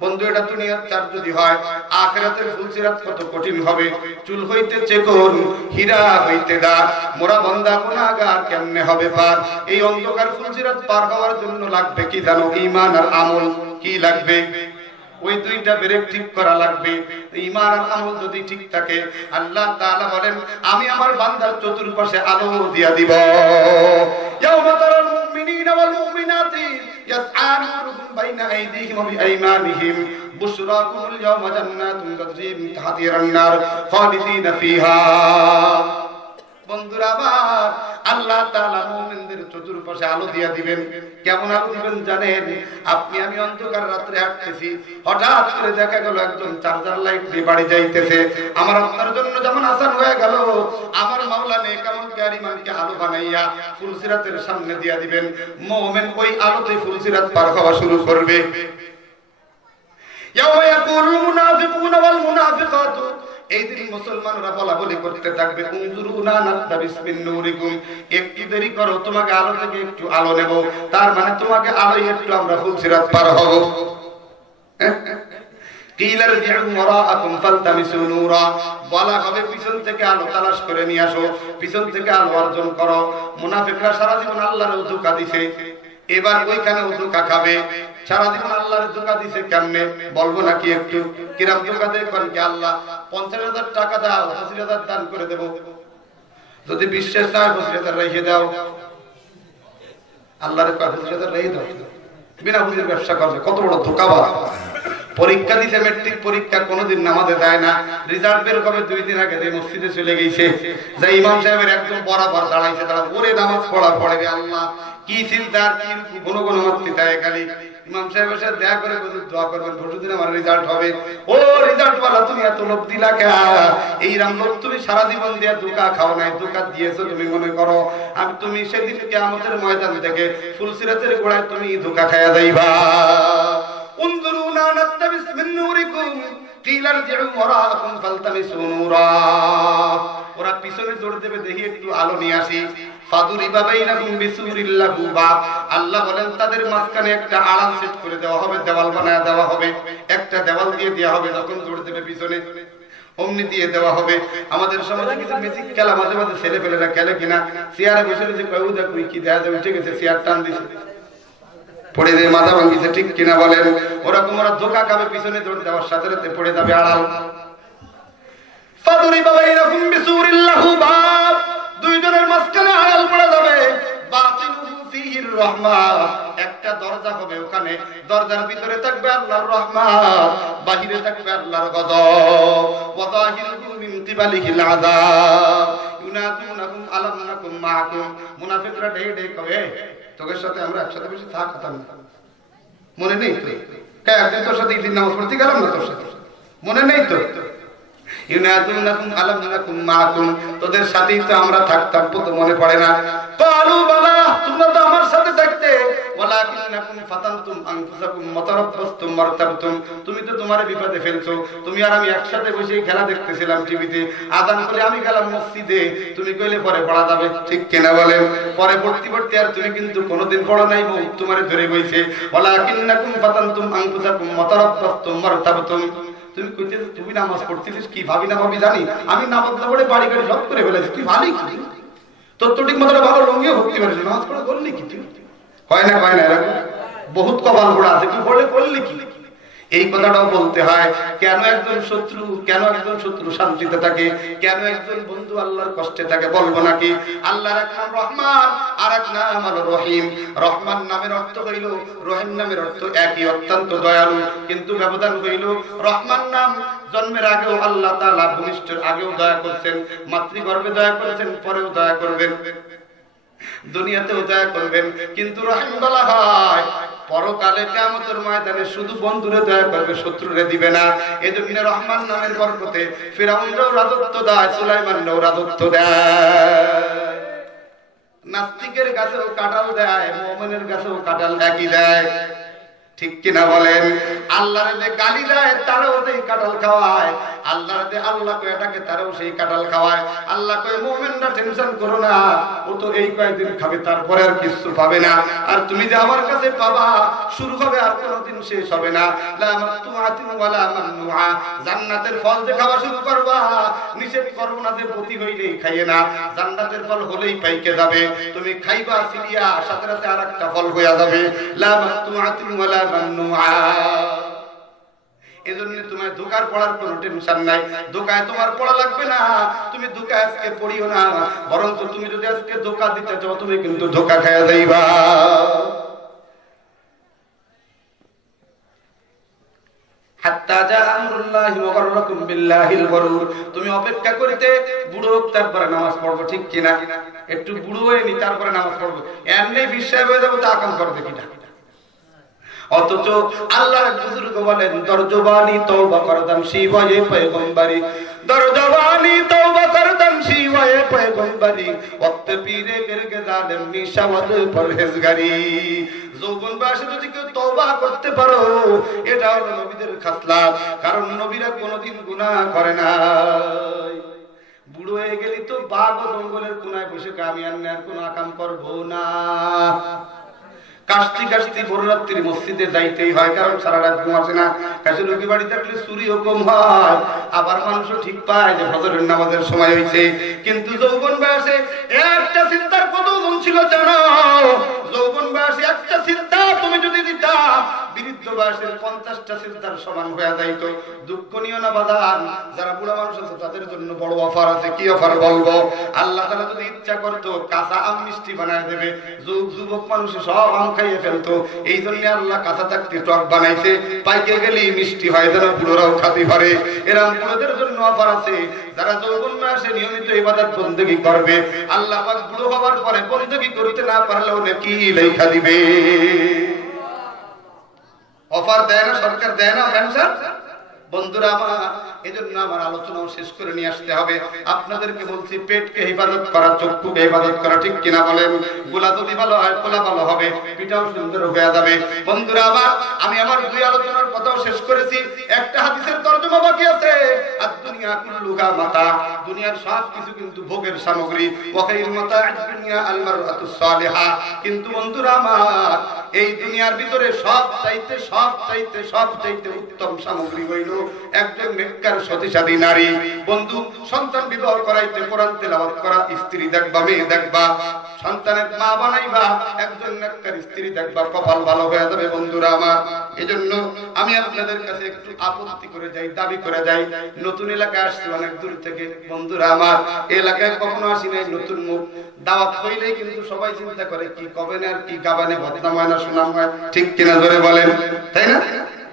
বন্ধু, এটা দুনিয়ার চার যদি হয়, আখিরাতের ফুলসিরাত কত কঠিন হবে। চুল হইতে চেকন, হীরা হইতে দাগ, মোরা বান্দা গুনাহগার কেমনে হবে পার? এই অন্ধকার ফুলসিরাত পার হওয়ার জন্য লাগবে কি জানো? ঈমান আর আমল। কি লাগবে? ওই 2টা ব্রেক ঠিক করা লাগবে। ঈমান আর আমল যদি ঠিক থাকে, আল্লাহ তাআলা বলেন, আমি আমার বান্দার চতুর্পাশে আলো দিয়া দিব। ইয়াউমা তারাল মুমিনিনা ওয়াল মুমিনাতি ইয়াসআ নূরুহুম বাইনা আইদিহিম ওয়া বিআইমানিহিম বুশরাকুমুল ইয়াওমা জান্নাতুন তাজরি মিন তাহতিহান নার খালিদিনা ফিহা। বন্ধুরা আমার, আল্লাহ তাআলা মুমিনদের চতুর্পাশে আলো দিয়া দিবেন। কেমন আলো দিবেন জানেন? আপনি আমি অন্ধকার রাতে হাঁটতেছি, হঠাৎ করে দেখা গেল একজন চার্জার লাইট নিয়ে বাড়ি যাইতেছে। আমার আপনার জন্য যেমন আসান হয়ে গেল, আমার মাওলা নেক আমলকে আর ঈমানকে আলো বানাইয়া ফুলসিরাতের সামনে দিয়া দিবেন। মুমিন ওই আলোতে ফুলসিরাত পার হওয়া শুরু করবে। ইয়াওমা ইয়াকুলুল মুনাফিকুনা ওয়াল মুনাফিকাতু। এই দিন মুসলমানরা বলা বলি করতে থাকবে, উনজুরুনা নাকতাবিস মিন নূরিকুম। একটু দেরি করো, তোমাকে আলো থেকে একটু আলো নেব। তার মানে তোমাকে আলোয় একটু আমরা ফুলসিরাত পার হব। কিলার জিউ ওয়ারাআকুম ফালতামিসু নূরা। বলা হবে পিছন থেকে আলো তালাশ করে নিয়ে আসো, পিছন থেকে আলো অর্জন করো। মুনাফিকরা সারা জীবন আল্লাহর ধোঁকা দিছে, এবার ওইখানেও ধোঁকা খাবে। সারা জীবন আল্লাহর ধোঁকা দিছে কেমনে বলবো নাকি? একটু কিরাম ধোঁকা দেয় কোন কি? আল্লাহ 50,000 টাকা দাও, 80,000 দান করে দেব। যদি বিশ্বাস না হয় 50,000 রেখে দাও। আল্লাহর 50,000 রেখে দাও, বিনা পুঁজির ব্যবসা করবে। কত বড় ধোঁকাবাজ! পরীক্ষা দিতে, মেট্রিক পরীক্ষা কোনোদিন নামাজে দেয় না। রেজাল্ট বের হবে 2 দিন আগে যে মসজিদে চলে গেছে, যে ইমাম সাহেবের একদম বরাবর দাঁড়াইছে, তারা ওরে নামাজ পড়া পড়ে রে। আল্লাহ কি চিন্তা আর কি গুণগুণ মাতৃ তাই খালি ইমাম সাহেব এসে দেখা করে দোয়া করবেন পরশুদিন আমার রেজাল্ট হবে। ও রেজাল্ট ওয়ালা, তুমি এত লোভ দিলা কে? এইরকম লোভ তুমি সারা জীবন দিয়ে ধোঁকা খাও নাই, ধোঁকা দিয়েছো তুমি মনে করো। আমি তুমি সেদিন কিয়ামতের ময়দান থেকে ফুলসিরাতের গোড়ায় তুমি ধোঁকা খাইয়া যাইবা। উনজুরুনা নাত্তাবিস মিন নূরিকুম কিলা রজিউ ওয়ারাকুম ফালতামিসু নূরা। ওরা পিছনে জোড় দেবে, দেখি একটু আলো নিয়ে আসি। ফাদুরিবা বাইনাকুম বিসুরিল্লাহু বাব, আল্লাহ বলেন তাদের মাঝখানে একটা আড়াল সেট করে দেওয়া হবে, দেওয়াল বানায় দেওয়া হবে, একটা দেওয়াল দিয়ে দেওয়া হবে। যখন জোড় দেবে পিছনে অমনি দিয়ে দেওয়া হবে। আমাদের সমাজে কিছু ম্যাজিক খেলা মাঝে মাঝে ছেলে পেলেরা খেলে কিনা, চেয়ারে বসে রয়েছে, কয়ু দেখ কি দেখা যাবে, ঠিক আছে চেয়ার টান দিছে, পড়ে দিয়ে মাথা ভাঙিছে, ঠিক কিনা বলেন? ওরকম ওরা ধোঁকা খাবে, পিছনে জোড় দেওয়ার সাথে সাথে পড়ে যাবে আড়াল। ফাদুরিবা বাইনাকুম বিসুরিল্লাহু বাব, দুইজনের মাঝখানে আড়াল পড়ে যাবে। বাতিনুহু ফীহির রাহমা, একটা দরজা হবে, ওখানে দরজার ভিতরে থাকবে আল্লাহর রহমত, বাহিরে থাকবে আল্লাহর গজব। ওয়া যাহিরুহু মিন কিবালিহিল আযাব ইউনাদুনাকুম আলাম নাকুম মাআকুম। মুনাফিকরা ডেকে ডেকে কবে, তোদের সাথে আমরা একসাথে বসে থাকতাম, মনে নেই তো? কে একদিন তোর সাথে ঈদের নামাজ পড়তে গেলাম না, তোর সাথে মনে নেই তো? ইউনাদুনাকুম আলাম নাকুম মাআকুম, তোদের সাথেই তো আমরা থাকতাম, তো মনে পড়ে না? ক্বালু বালা, তোমরা তো আমার সাথে থাকতে। ওয়ালাকিন্নাকুম ফাতানতুম আনফুসাকুম ওয়াতারাব্বাসতুম ওয়ারতাবতুম, তুমি তো তোমার বিপদে ফেলছো। তুমি আর আমি একসাথে বসে খেলা দেখতেছিলাম টিভিতে, আযান করে আমি গেলাম মসজিদে, তুমি কইলে পরে পড়া যাবে, ঠিক কিনা বলেন? পরে পড়তে পড়তে আর তুমি কিন্তু কোনোদিন পড়া নাই, মউত তোমারে ধরে বইছে। ওয়ালাকিন্নাকুম ফাতানতুম আনফুসাকুম ওয়াতারাব্বাসতুম ওয়ারতাবতুম, তুমি কইতে তুমি নামাজ পড়তেছিস, কি ভাবি না ভাবি জানি, আমি নামাজ না পড়ে বাড়ি গাড়ি সব করে ফেলেছি, তুই ভালোই কি তোর তো ঠিক মতো ভালো লঙ্গিও ভর্তি পারিস, নামাজ পড়ে করলি কি তুই? হয় না কয় না, এরকম বহুত কপাল পোড়া আছে, তুই পড়ে করলি কি? এই কথাটাও বলতে হয়। কেন একজন শত্রু শান্তিতে থাকে, কেন একজন বন্ধু আল্লাহর কষ্টে থাকে, বলবো নাকি? আল্লাহর এক নাম রহমান, আর এক নাম হলো রহিম। রহমান নামের অর্থ হইল, রহিম নামের অর্থ একই, অত্যন্ত দয়ালু, কিন্তু ব্যবধান হইল রহমান নাম জন্মের আগেও আল্লাহ তাআলা ভূমিষ্ঠের আগেও দয়া করছেন, মাতৃগর্ভে দয়া করেছেন, পরেও দয়া করবেন, দুনিয়াতেও দয়া করবেন। কিন্তু রহিম বলা হয় পরকালে কিয়ামতের ময়দানে শুধু বন্ধুরে দয়া করবে, শত্রুরে দিবে না। এজন্য রহমান নামের বরকতে ফিরাউনরাও রাজত্ব দেয়, সুলাইমানরাও রাজত্ব দেয়। নাস্তিকের কাছেও কাঁঠাল দেয়, মুমিনের কাছেও কাঁঠাল একই দেয়, ঠিক কিনা বলেন? আল্লাহর যে গালি দেয় তারাও সেই কাঁঠাল খাওয়ায়, আল্লাহর যে আল্লাহ কয় এটাকে তারাও সেই কাঁঠাল খাওয়ায়। আল্লাহ কয় মুমিনরা টেনশন করো না, ও তো এই কয়েকদিন খাবে, তারপরে আর কিছু পাবে না। আর তুমি যে আমার কাছে পাবা, শুরু হবে আর কোনোদিন শেষ হবে না। লা মাতুআতিন ওয়ালা মামনুআ, জান্নাতের ফল যে খাওয়া শুরু করবা, নিষেধ করব না যে প্রতি হইলেই খাইয়ে না, জান্নাতের ফল হলেই পাইকে যাবে। তুমি খাইবা সিরিয়া, সাথে সাথে আরেকটা ফল হয়ে যাবে। লা মাতুআতিন ওয়ালা মামনুআ। এজন্য তোমার ধোঁকার পড়ার কোনো টেনশন নাই, ধোঁকায় তোমার পড়া লাগবে না, তুমি ধোঁকা আজকে পড়িও না, বরং তুমি যদি আজকে ধোঁকা দিতে চাও, তুমি কিন্তু ধোঁকা খাইয়া যাইবা। হাত্তা জা আমরুল্লাহি ওয়া গাররাকুম বিল্লাহিল গরুর, তুমি অপেক্ষা করিতে বুড়ো হোক তারপরে নামাজ পড়বো, ঠিক কিনা? একটু বুড়ো হয়ে নি তারপরে নামাজ পড়বো, এমনি বিশ্বাস হয়ে যাবো তা কাম করবে কিনা? অথচ আল্লাহর বুজুর্গ বলেন দরজবানি তওবা করদাম শিওয়ে পয়গম্বরি, দরজবানি তওবা করদাম শিওয়ে পয়গম্বরি, ওয়াক্ত পীরে গেরগে জালেম নিশাওয়াত পরহেজগারি। যৌবন বয়সে যদি কেউ তওবা করতে পারো, এটা হলো নবীদের খাসলাত, কারণ নবীরা কোনোদিন গুনাহ করে না। বুড়ো হয়ে গেলি তো বাঘ ও জঙ্গলের কোনায় বসে আমি আর কোনো কাম করবো না। কাশতি কাশতি ভোর রাত্রি মসজিদে যাইতেই হয়, কারণ সারা রাত ঘুম আসে না। কাছে লোকের বাড়ি থাকলে চুরিও কম হয়, আবার মানুষও ঠিক পায় যে ফজরের নামাজের সময় হয়েছে। কিন্তু যৌবন বয়সে একটা চিন্তার কত গুণ ছিল জানো? যৌবন বয়সে একটা চিন্তা তুমি যদি দিতা, বৃদ্ধ বয়সের 50টা চিন্তার সমান হয়ে যাইত। দুঃখ নিও না বাদান, যারা বুড়া মানুষ আছে তাদের জন্য বড় অফার আছে। কি অফার বলবো? আল্লাহ তাআলা যদি ইচ্ছা করতো কাঁচা আম মিষ্টি বানায় দেবে, যুবক মানুষ সব আম খাইয়ে ফেলতো। এই জন্য আল্লাহ কাঁচা থাকতে টক বানাইছে, পাইকে গেলেই মিষ্টি হয়, যেন বুড়োরাও খাতে পারে। এরকম বুড়োদের জন্য অফার আছে। যারা যৌবন বয়সে নিয়মিত ইবাদত বন্দেগী করবে, আল্লাহ পাক বুড়ো হওয়ার পরে বন্দেগী করতে না পারলেও নাকি লেখা দিবে। অফার দেয় না সরকার, দেয় না পেনশন? বন্ধুরা আমার, এজন্য আমার আলোচনাও শেষ করে নিয়ে আসতে হবে। আপনাদেরকে বলছি, পেটকে হেফাজত করা, চক্ষুকে হেফাজত করা, ঠিক কিনা বলেন? গোলা যদি ভালো হয়, খোলা ভালো হবে, পিঠাও সুন্দর হয়ে যাবে। বন্ধুরা আমার, আমি আমার দুই আলোচনার কথাও শেষ করেছি। একটা হাদিসের তরজমা বাকি আছে। আর দুনিয়া কুল্লুহা মাতা, দুনিয়ার সব কিছু কিন্তু ভোগের সামগ্রী। ওয়া খায়রুল মাতা'আদ দুনিয়া আল মারআতুস সালিহা। কিন্তু বন্ধুরা আমার, এই দুনিয়ার ভিতরে সব চাইতে উত্তম সামগ্রী হইল একজন নেককার সতীসাধী নারী। বন্ধু, সন্তান বিবাহ করাইতে, কোরআন তেলাওয়াত করা, স্ত্রী দেখবা, মেয়ে দেখবা, সন্তানের মা বানাইবা, একজন নেককার স্ত্রী দেখবা, কপাল ভালো হয়ে যাবে। বন্ধুরা আমার, এজন্য আমি আপনাদের কাছে একটু আপত্তি করে যাই, দাবি করে যাই। নতুন এলাকায় আসছি অনেক দূর থেকে। বন্ধুরা আমার, এলাকায় কখনো আসি নাই, নতুন মুখ। দাওয়াত হইলেই কিন্তু সবাই চিন্তা করে কি কবেন আর কি গাবানে, বদনাম হয় না সুনাম হয়, ঠিক কিনা ধরে বলেন, তাই না?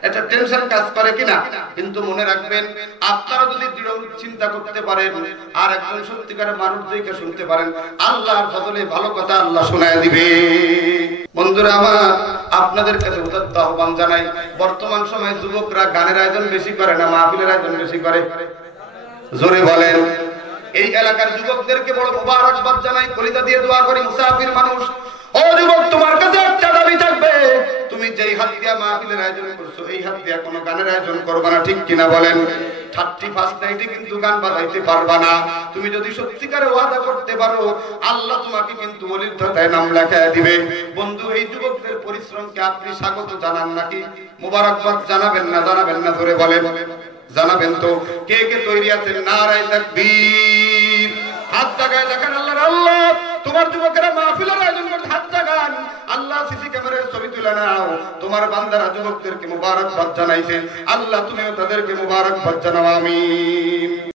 এটা টেনশন কাজ করে কিনা? কিন্তু মনে রাখবেন, আপনারা যদি দৃঢ় চিন্তা করতে পারেন আর একজন সত্যিকারের মানুষ দেখে শুনতে পারেন, আল্লাহর ফজলে ভালো কথা আল্লাহ শোনায় দিবে। বন্ধুরা আমার, আপনাদের কাছে উদাত্ত আহ্বান জানাই, বর্তমান সময়ে যুবকরা গানের আয়োজন বেশি করে না মাহফিলের আয়োজন বেশি করে? জোরে বলেন। এই এলাকার যুবকদেরকে বড় মুবারকবাদ জানাই, কলিজা দিয়ে দোয়া করি। মুসাফির মানুষ, ও যুবক, তোমার কাছে একটা দাবি থাকবে, তুমি যেই হাত দিয়া মাহফিলের আয়োজন করছো, এই হাত দিয়া কোনো গানের আয়োজন করবে না, ঠিক কিনা বলেন? 31st নাইটে কিন্তু গান বাজাইতে পারবা না। তুমি যদি সত্যিকারে ওয়াদা করতে পারো, আল্লাহ তোমাকে কিন্তু ওলির ধাতায় নাম লেখায় দিবে। বন্ধু, এই যুবকদের পরিশ্রমকে আপনি স্বাগত জানান নাকি মুবারকবাদ জানাবেন না? জানাবেন না? ধরে বলেন, জানাবেন তো? কে কে তৈরি আছেন? নারায়ে তাকবীর। হাত জাগায় দেখেন। আল্লাহ, তোমার যুবকেরা মাহফিলের আয়োজন করতে হাত জাগান। আল্লাহ সিসি ক্যামেরার ছবি তুলে নাও। তোমার বান্দারা যুবকদেরকে মুবারকবাদ জানাইছে, আল্লাহ তুমিও তাদেরকে মুবারকবাদ জানাও। আমিন।